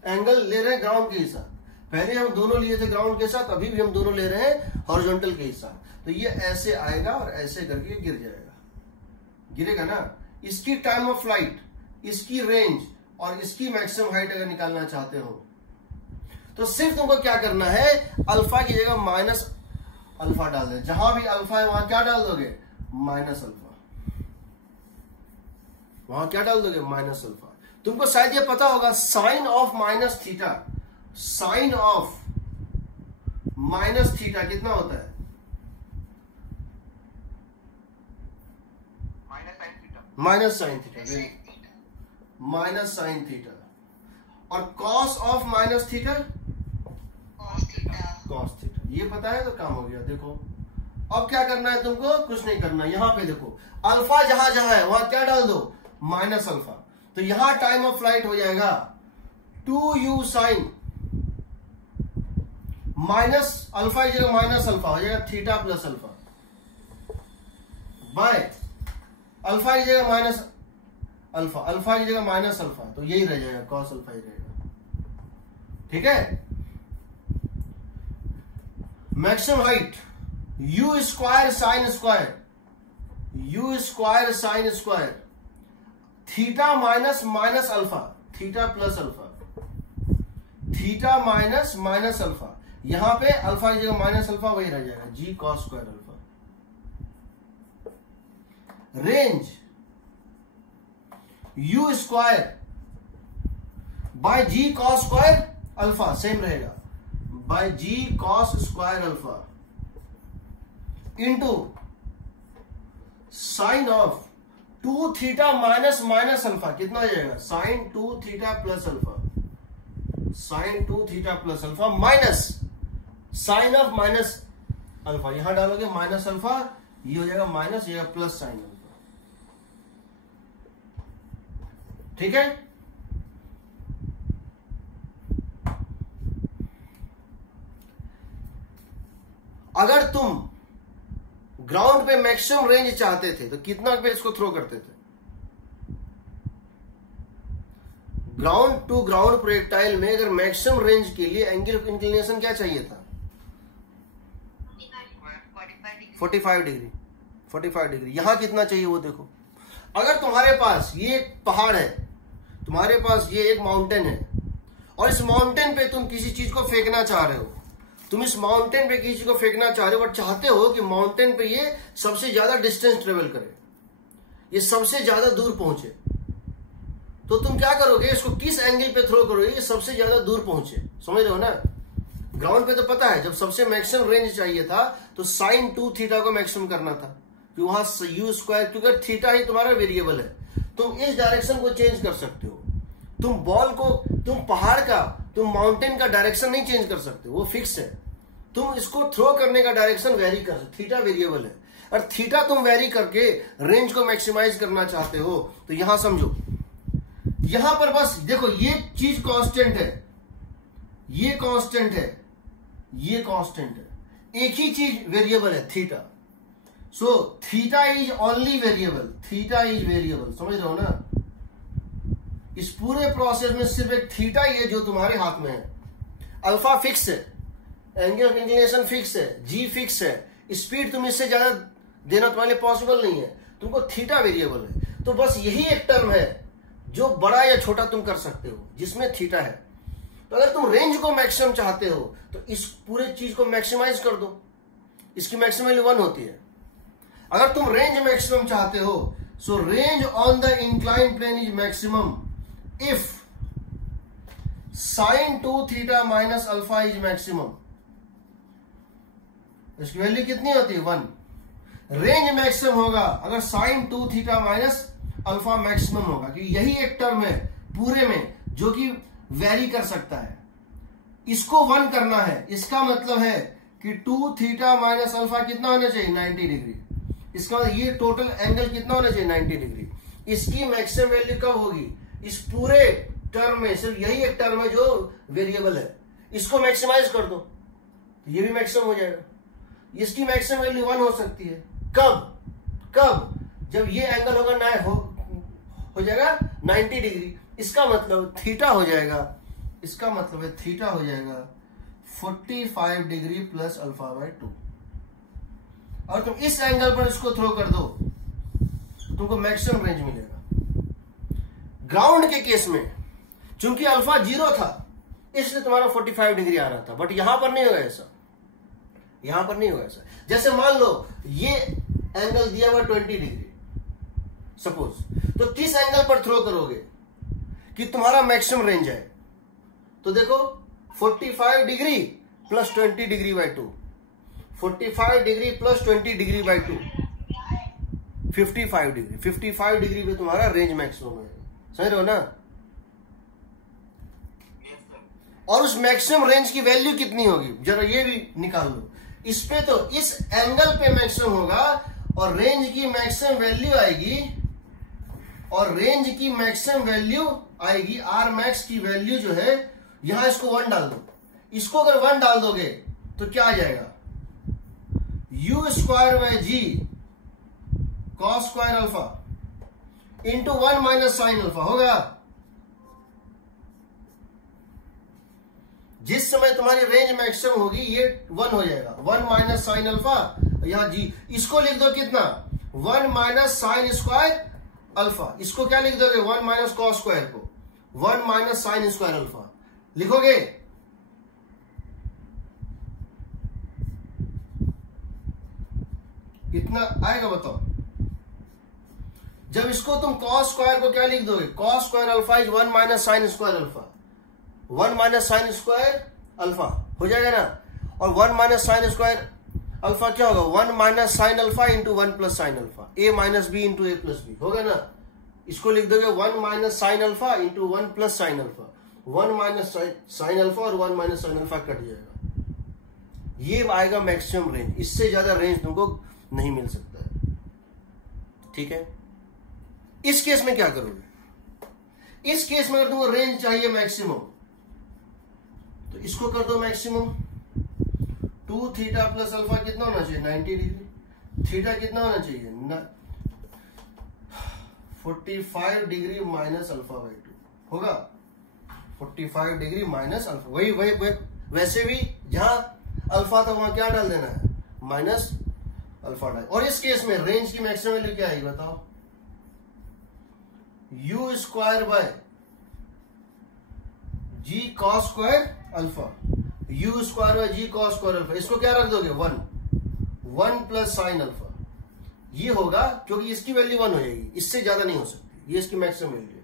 एंगल ले रहे हैं ग्राउंड के साथ, पहले हम दोनों लिए थे ग्राउंड के साथ, अभी भी हम दोनों ले रहे हैं हॉरिजॉन्टल के साथ। तो ये ऐसे आएगा और ऐसे करके गिर जाएगा, गिरेगा ना। इसकी टाइम ऑफ फ्लाइट, इसकी रेंज और इसकी मैक्सिमम हाइट अगर निकालना चाहते हो तो सिर्फ तुमको क्या करना है, अल्फा की जगह माइनस अल्फा डाल दे। जहां भी अल्फा है वहां क्या डाल दोगे माइनस अल्फा, वहां क्या डाल दोगे माइनस अल्फा। तुमको शायद ये पता होगा sine of minus theta, sine of minus theta कितना होता है minus sine theta, minus sine theta. और cos of minus theta cos theta, ये पता है तो काम हो गया। देखो अब क्या करना है तुमको, कुछ नहीं करना। यहां पे देखो अल्फा जहां जहां है वहां क्या डाल दो माइनस अल्फा, तो यहां टाइम ऑफ फ्लाइट हो जाएगा 2u साइन माइनस अल्फा की जगह माइनस अल्फा हो जाएगा theta plus alpha by alpha की जगह माइनस अल्फा, अल्फा की जगह माइनस अल्फा, तो यही रह जाएगा कॉस अल्फा ही रहेगा। ठीक है। Maximum height u square sine square, u square sine square theta minus minus alpha, theta plus alpha, theta minus minus alpha, यहां पे अल्फा की जगह माइनस अल्फा वही रह जाएगा g cos square alpha. Range u square by g cos square alpha same रहेगा, by g cos square alpha into sine of 2 theta minus minus alpha, कितना हो जाएगा sine 2 theta plus alpha, sine 2 theta plus alpha minus sine of minus alpha, यहां डालोगे minus alpha, ये हो जाएगा minus, ये प्लस साइन अल्फा। ठीक है। अगर तुम ग्राउंड पे मैक्सिमम रेंज चाहते थे तो कितना पे इसको थ्रो करते थे। ग्राउंड टू ग्राउंड प्रोजेक्टाइल में अगर मैक्सिमम रेंज के लिए एंगल ऑफ इंक्लिनेशन क्या चाहिए था 45 डिग्री, 45 डिग्री। यहां कितना चाहिए वो देखो। अगर तुम्हारे पास ये एक पहाड़ है, तुम्हारे पास ये एक माउंटेन है, और इस माउंटेन पे तुम किसी चीज को फेंकना चाह रहे हो, तुम इस माउंटेन पे किसी चीज को फेंकना चाह रहे हो और चाहते हो कि माउंटेन पे ये सबसे ज्यादा डिस्टेंस ट्रेवल करे, ये सबसे ज्यादा दूर पहुंचे, तो तुम क्या करोगे, इसको किस एंगल पे थ्रो करोगे ये सबसे ज्यादा दूर पहुंचे। समझ रहे हो ना। ग्राउंड पे तो पता है जब सबसे मैक्सिमम रेंज चाहिए था तो साइन 2 थीटा को मैक्सिमम करना था, कि वहां u स्क्वायर, क्योंकि थीटा ही तुम्हारा वेरिएबल है, तुम इस डायरेक्शन को चेंज कर सकते हो। तुम बॉल को, तुम पहाड़ का, तुम माउंटेन का डायरेक्शन नहीं चेंज कर सकते, वो फिक्स है। तुम इसको थ्रो करने का डायरेक्शन वेरी कर सकते, थीटा वेरिएबल है, और थीटा तुम वेरी करके रेंज को मैक्सिमाइज करना चाहते हो। तो यहां समझो, यहां पर बस देखो ये चीज कांस्टेंट है, ये कांस्टेंट है, ये कांस्टेंट है, एक ही चीज वेरिएबल है theta. So theta is only variable, theta is variable, समझ रहे हो ना। इस पूरे प्रोसेस में सिर्फ एक थीटा ही है जो तुम्हारे हाथ में है। अल्फा फिक्स है, एंगल ऑफ इंक्लिनेशन फिक्स है, जी फिक्स है, स्पीड तुम इससे ज्यादा देना तुम्हारे पॉसिबल नहीं है, तुमको थीटा वेरिएबल है। तो बस यही एक टर्म है जो बड़ा या छोटा तुम कर सकते हो जिसमें थीटा है। तो अगर तुम रेंज को मैक्सिमम चाहते हो तो इस पूरे चीज को मैक्सिमाइज कर दो, इसकी मैक्सिमम वैल्यू 1 होती है। अगर तुम रेंज मैक्सिमम चाहते हो, so range on the incline plane is maximum if sine 2 theta minus alpha is maximum. इसकी वैल्यू कितनी होती है? 1। रेंज मैक्सिमम होगा अगर sine 2 theta minus alpha maximum होगा, क्योंकि यही एक टर्म है पूरे में जो कि वेरी कर सकता है। इसको 1 करना है, इसका मतलब है कि 2 थीटा माइनस अल्फा कितना होना चाहिए? 90 डिग्री। इसका मतलब ये टोटल एंगल कितना होना चाहिए? 90 डिग्री। इसकी मैक्सिमम वैल्यू कब होगी? इस पूरे टर्म में सिर्फ यही एक टर्म है जो वेरिएबल है, इसको मैक्सिमाइज कर दो तो ये भी मैक्सिमम हो जाएगा। इसकी मैक्सिमम वैल्यू 1 हो सकती है। कब? जब ये एंगल होगा हो जाएगा 90 डिग्री। इसका मतलब थीटा हो जाएगा, इसका मतलब है थीटा हो जाएगा 45 डिग्री प्लस अल्फा बाय 2। और तुम इस एंगल पर इसको थ्रो कर दो तो तुमको मैक्सिमम रेंज मिलेगा। ग्राउंड के केस में चूंकि अल्फा 0 था इसलिए तुम्हारा 45 डिग्री आ रहा था, बट यहां पर नहीं होगा ऐसा, यहां पर नहीं होगा ऐसा। जैसे मान लो ये एंगल दिया हुआ 20 डिग्री सपोज, तो किस एंगल पर थ्रो करोगे कि तुम्हारा मैक्सिमम रेंज है? तो देखो 45 degree plus 20 degree by 2, 45 degree plus 20 degree by 2, 55 degree. 55 degree पे तुम्हारा रेंज मैक्सिमम है, समझ रहे हो ना। और उस मैक्सिमम रेंज की वैल्यू कितनी होगी जरा ये भी निकाल लो। इस पे तो इस एंगल पे मैक्सिमम होगा और रेंज की मैक्सिमम वैल्यू आएगी, और रेंज की मैक्सिमम वैल्यू आएगी आर मैक्स की वैल्यू जो है, यहां इसको 1 डाल दो। इसको अगर 1 डाल दोगे तो क्या आ जाएगा? u square by ji cos square alpha into 1 minus sine alpha होगा। जिस समय तुम्हारी रेंज मैक्सिमम होगी ये 1 हो जाएगा, 1 माइनस साइन अल्फा, यहां जी। इसको लिख दो कितना? 1 माइनस साइन स्क्वायर अल्फा। इसको क्या लिख दोगे? 1 माइनस कॉस स्क्वायर को 1 माइनस साइन स्क्वायर अल्फा लिखोगे। कितना आएगा बताओ? जब इसको तुम कॉस स्क्वायर को क्या लिख दोगे? Cos square alpha is 1 minus sine square alpha, 1 minus sine square alpha हो जाएगा ना। और 1 माइनस साइन स्क्वायर अल्फा क्या होगा? 1 minus sine alpha into 1 plus sine alpha, A minus B into A plus B होगा ना। इसको लिख दोगे 1 minus sine alpha into 1 plus sine alpha, 1 minus sine alpha और 1 माइनस साइन अल्फा कट जाएगा। ये आएगा मैक्सिमम रेंज, इससे ज्यादा रेंज तुमको नहीं मिल सकता है, ठीक है। इस केस में क्या करोगे? इस केस में अगर तुमको रेंज चाहिए मैक्सिमम तो इसको कर दो मैक्सिमम। 2 थीटा प्लस अल्फा कितना होना चाहिए? 90 डिग्री। थीटा कितना होना चाहिए? 45 डिग्री माइनस अल्फा बाई 2 होगा। 45 डिग्री माइनस अल्फा, वही वैसे भी जहां अल्फा था वहां क्या डाल देना है? माइनस अल्फा डाल। और इस केस में रेंज की मैक्सिमम वैल्यू क्या आएगी बताओ? u square by ji cos square alpha, u square by ji cos square alpha. इसको क्या रख दोगे? 1 प्लस साइन अल्फा। ये होगा क्योंकि इसकी वैल्यू 1 हो जाएगी, इससे ज्यादा नहीं हो सकती, ये इसकी मैक्सिमम वैल्यू है।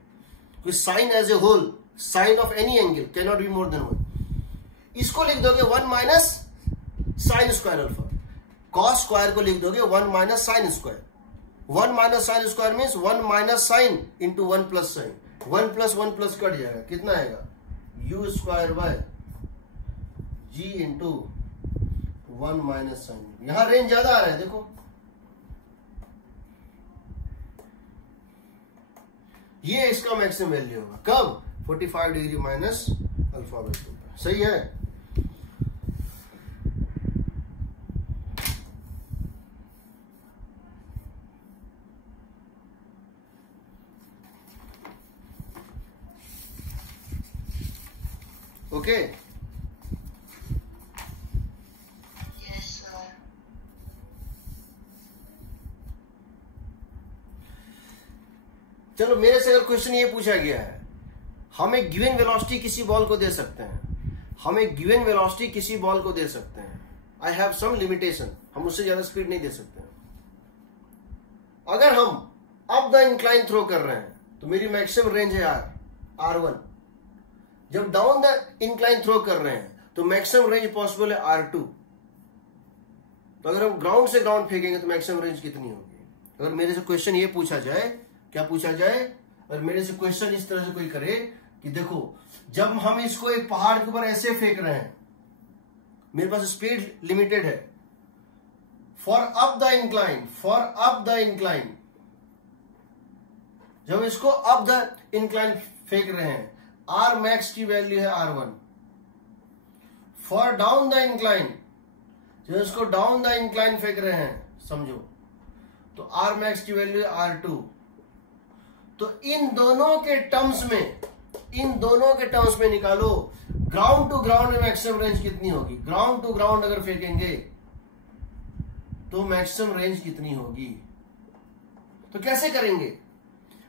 क्योंकि sine as a whole, sine of any angle can not be more than 1। इसको लिख दोगे 1 minus sine square alpha. Cos square को लिख दोगे 1 minus sine square. 1 minus sine square means 1 minus sine into 1 plus sine. 1 plus cut जाएगा, कितना आएगा? u square by g into 1 minus sine. यहां रेंज ज्यादा आ रहा है, देखो ये इसका मैक्सिमम वैल्यू होगा। कब? 45 डिग्री माइनस अल्फा बाय 2। सही है। ओके? Yes sir. चलो मेरे से अगर क्वेश्चन ये पूछा गया है, हम एक गिवन वेलोसिटी किसी बॉल को दे सकते हैं, हम एक गिवन वेलोसिटी किसी बॉल को दे सकते हैं, आई हैव सम लिमिटेशन, हम उससे ज्यादा स्पीड नहीं दे सकते हैं। अगर हम अप द इंक्लाइन थ्रो कर रहे हैं तो मेरी मैक्सिमम रेंज है R1। जब डाउन द इंक्लाइन थ्रो कर रहे हैं तो मैक्सिमम रेंज पॉसिबल है R2। तो अगर हम ग्राउंड से ग्राउंड फेंकेंगे तो मैक्सिमम रेंज कितनी होगी? अगर मेरे से क्वेश्चन ये पूछा जाए, क्या पूछा जाए, अगर मेरे से क्वेश्चन इस तरह से कोई करे कि देखो जब हम इसको एक पहाड़ के ऊपर ऐसे फेंक रहे हैं, मेरे पास स्पीड लिमिटेड है, for up the incline, for up the incline, जब इसको अप द इंक्लाइन फेंक रहे हैं, आर मैक्स की वैल्यू है R1। For down the incline, जब इसको डाउन द इंक्लाइन फेंक रहे हैं समझो, तो आर मैक्स की वैल्यू है R2। तो इन दोनों के टर्म्स में, इन दोनों के टर्म्स में निकालो ग्राउंड टू ग्राउंड में मैक्सिमम रेंज कितनी होगी। ग्राउंड टू ग्राउंड अगर फेंकेंगे तो मैक्सिमम रेंज कितनी होगी। तो कैसे करेंगे?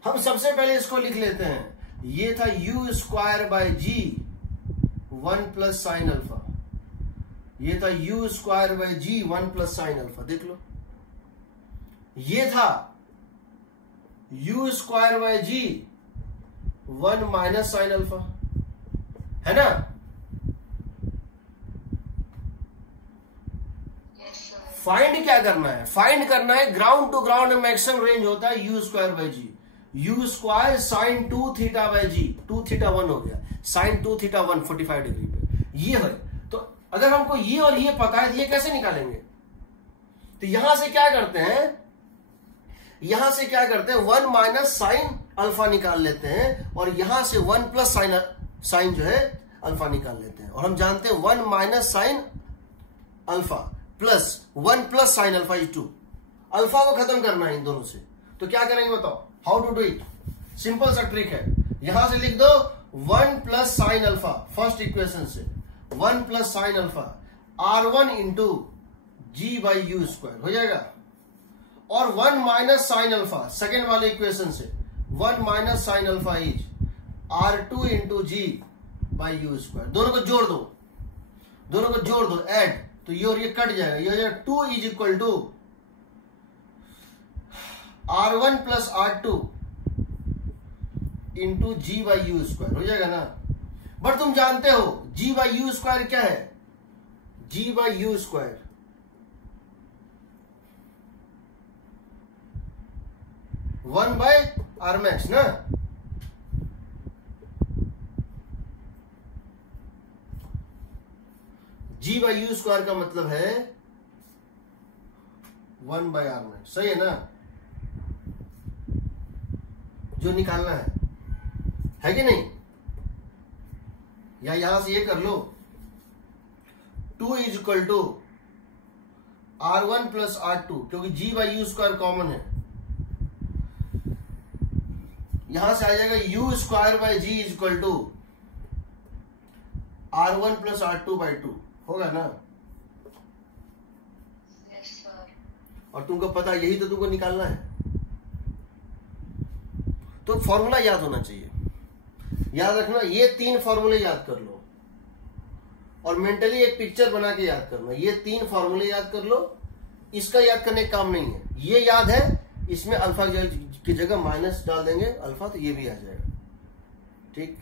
हम सबसे पहले इसको लिख लेते हैं, ये था u square by g 1 plus sine alpha, ये था u square by g 1 plus sine alpha, देख लो। ये था u square by g 1 minus sine alpha, है ना? फाइंड क्या करना है? फाइंड करना है ग्राउंड टू ग्राउंड में मैक्सिमम रेंज होता है u square by g, u square sine 2 theta by g, 2 theta 1 हो गया, साइन 2 थीटा 1 45 डिग्री पे, ये है। तो अगर हमको ये और ये पता है तो ये कैसे निकालेंगे? तो यहां से क्या करते हैं, यहां से क्या करते हैं, 1 माइनस साइन अल्फा निकाल लेते हैं, और यहां से 1 प्लस साइन जो है अल्फा निकाल लेते हैं। और हम जानते हैं 1 minus sine alpha plus 1 plus sine alpha is 2। Alpha को खत्म करना है इन दोनों से, तो क्या करेंगे बताओ? How to do it? Simple सा ट्रिक है, यहां से लिख दो 1 plus sine alpha, first equation से 1 plus sine alpha R1 into g by you square हो जाएगा, और 1 माइनस साइन अल्फा सेकेंड वाले इक्वेशन से 1 minus sine alpha is R2 into g by you square. दोनों को जोड़ दो, दोनों को जोड़ दो, ऐड, तो ये और ये कट जाएगा, ये हो जाएगा 2 is equal to R1 plus R2 into g by you square हो जाएगा ना। बट तुम जानते हो जी बाई यू स्क्वायर क्या है? G by you square one by R max ना। जी बाई यू स्क्वायर का मतलब है 1 बाय आर मैक्स, सही है ना? जो निकालना है कि नहीं? या यहां से ये कर लो 2 is equal to R1 plus R2, क्योंकि g by you square common है, यहां से आ जाएगा u square by g is equal to R1 plus R2 by 2 होगा ना। Yes sir. और तुमको पता यही तो तुमको निकालना है, तो फॉर्मूला याद होना चाहिए। याद रखना, ये 3 फॉर्मूले याद कर लो और मेंटली एक पिक्चर बना के याद करना। ये 3 फॉर्मूले याद कर लो, इसका याद करने का काम नहीं है, ये याद है, इसमें अल्फा की जगह माइनस डाल देंगे अल्फा, तो ये भी आ जाएगा। ठीक।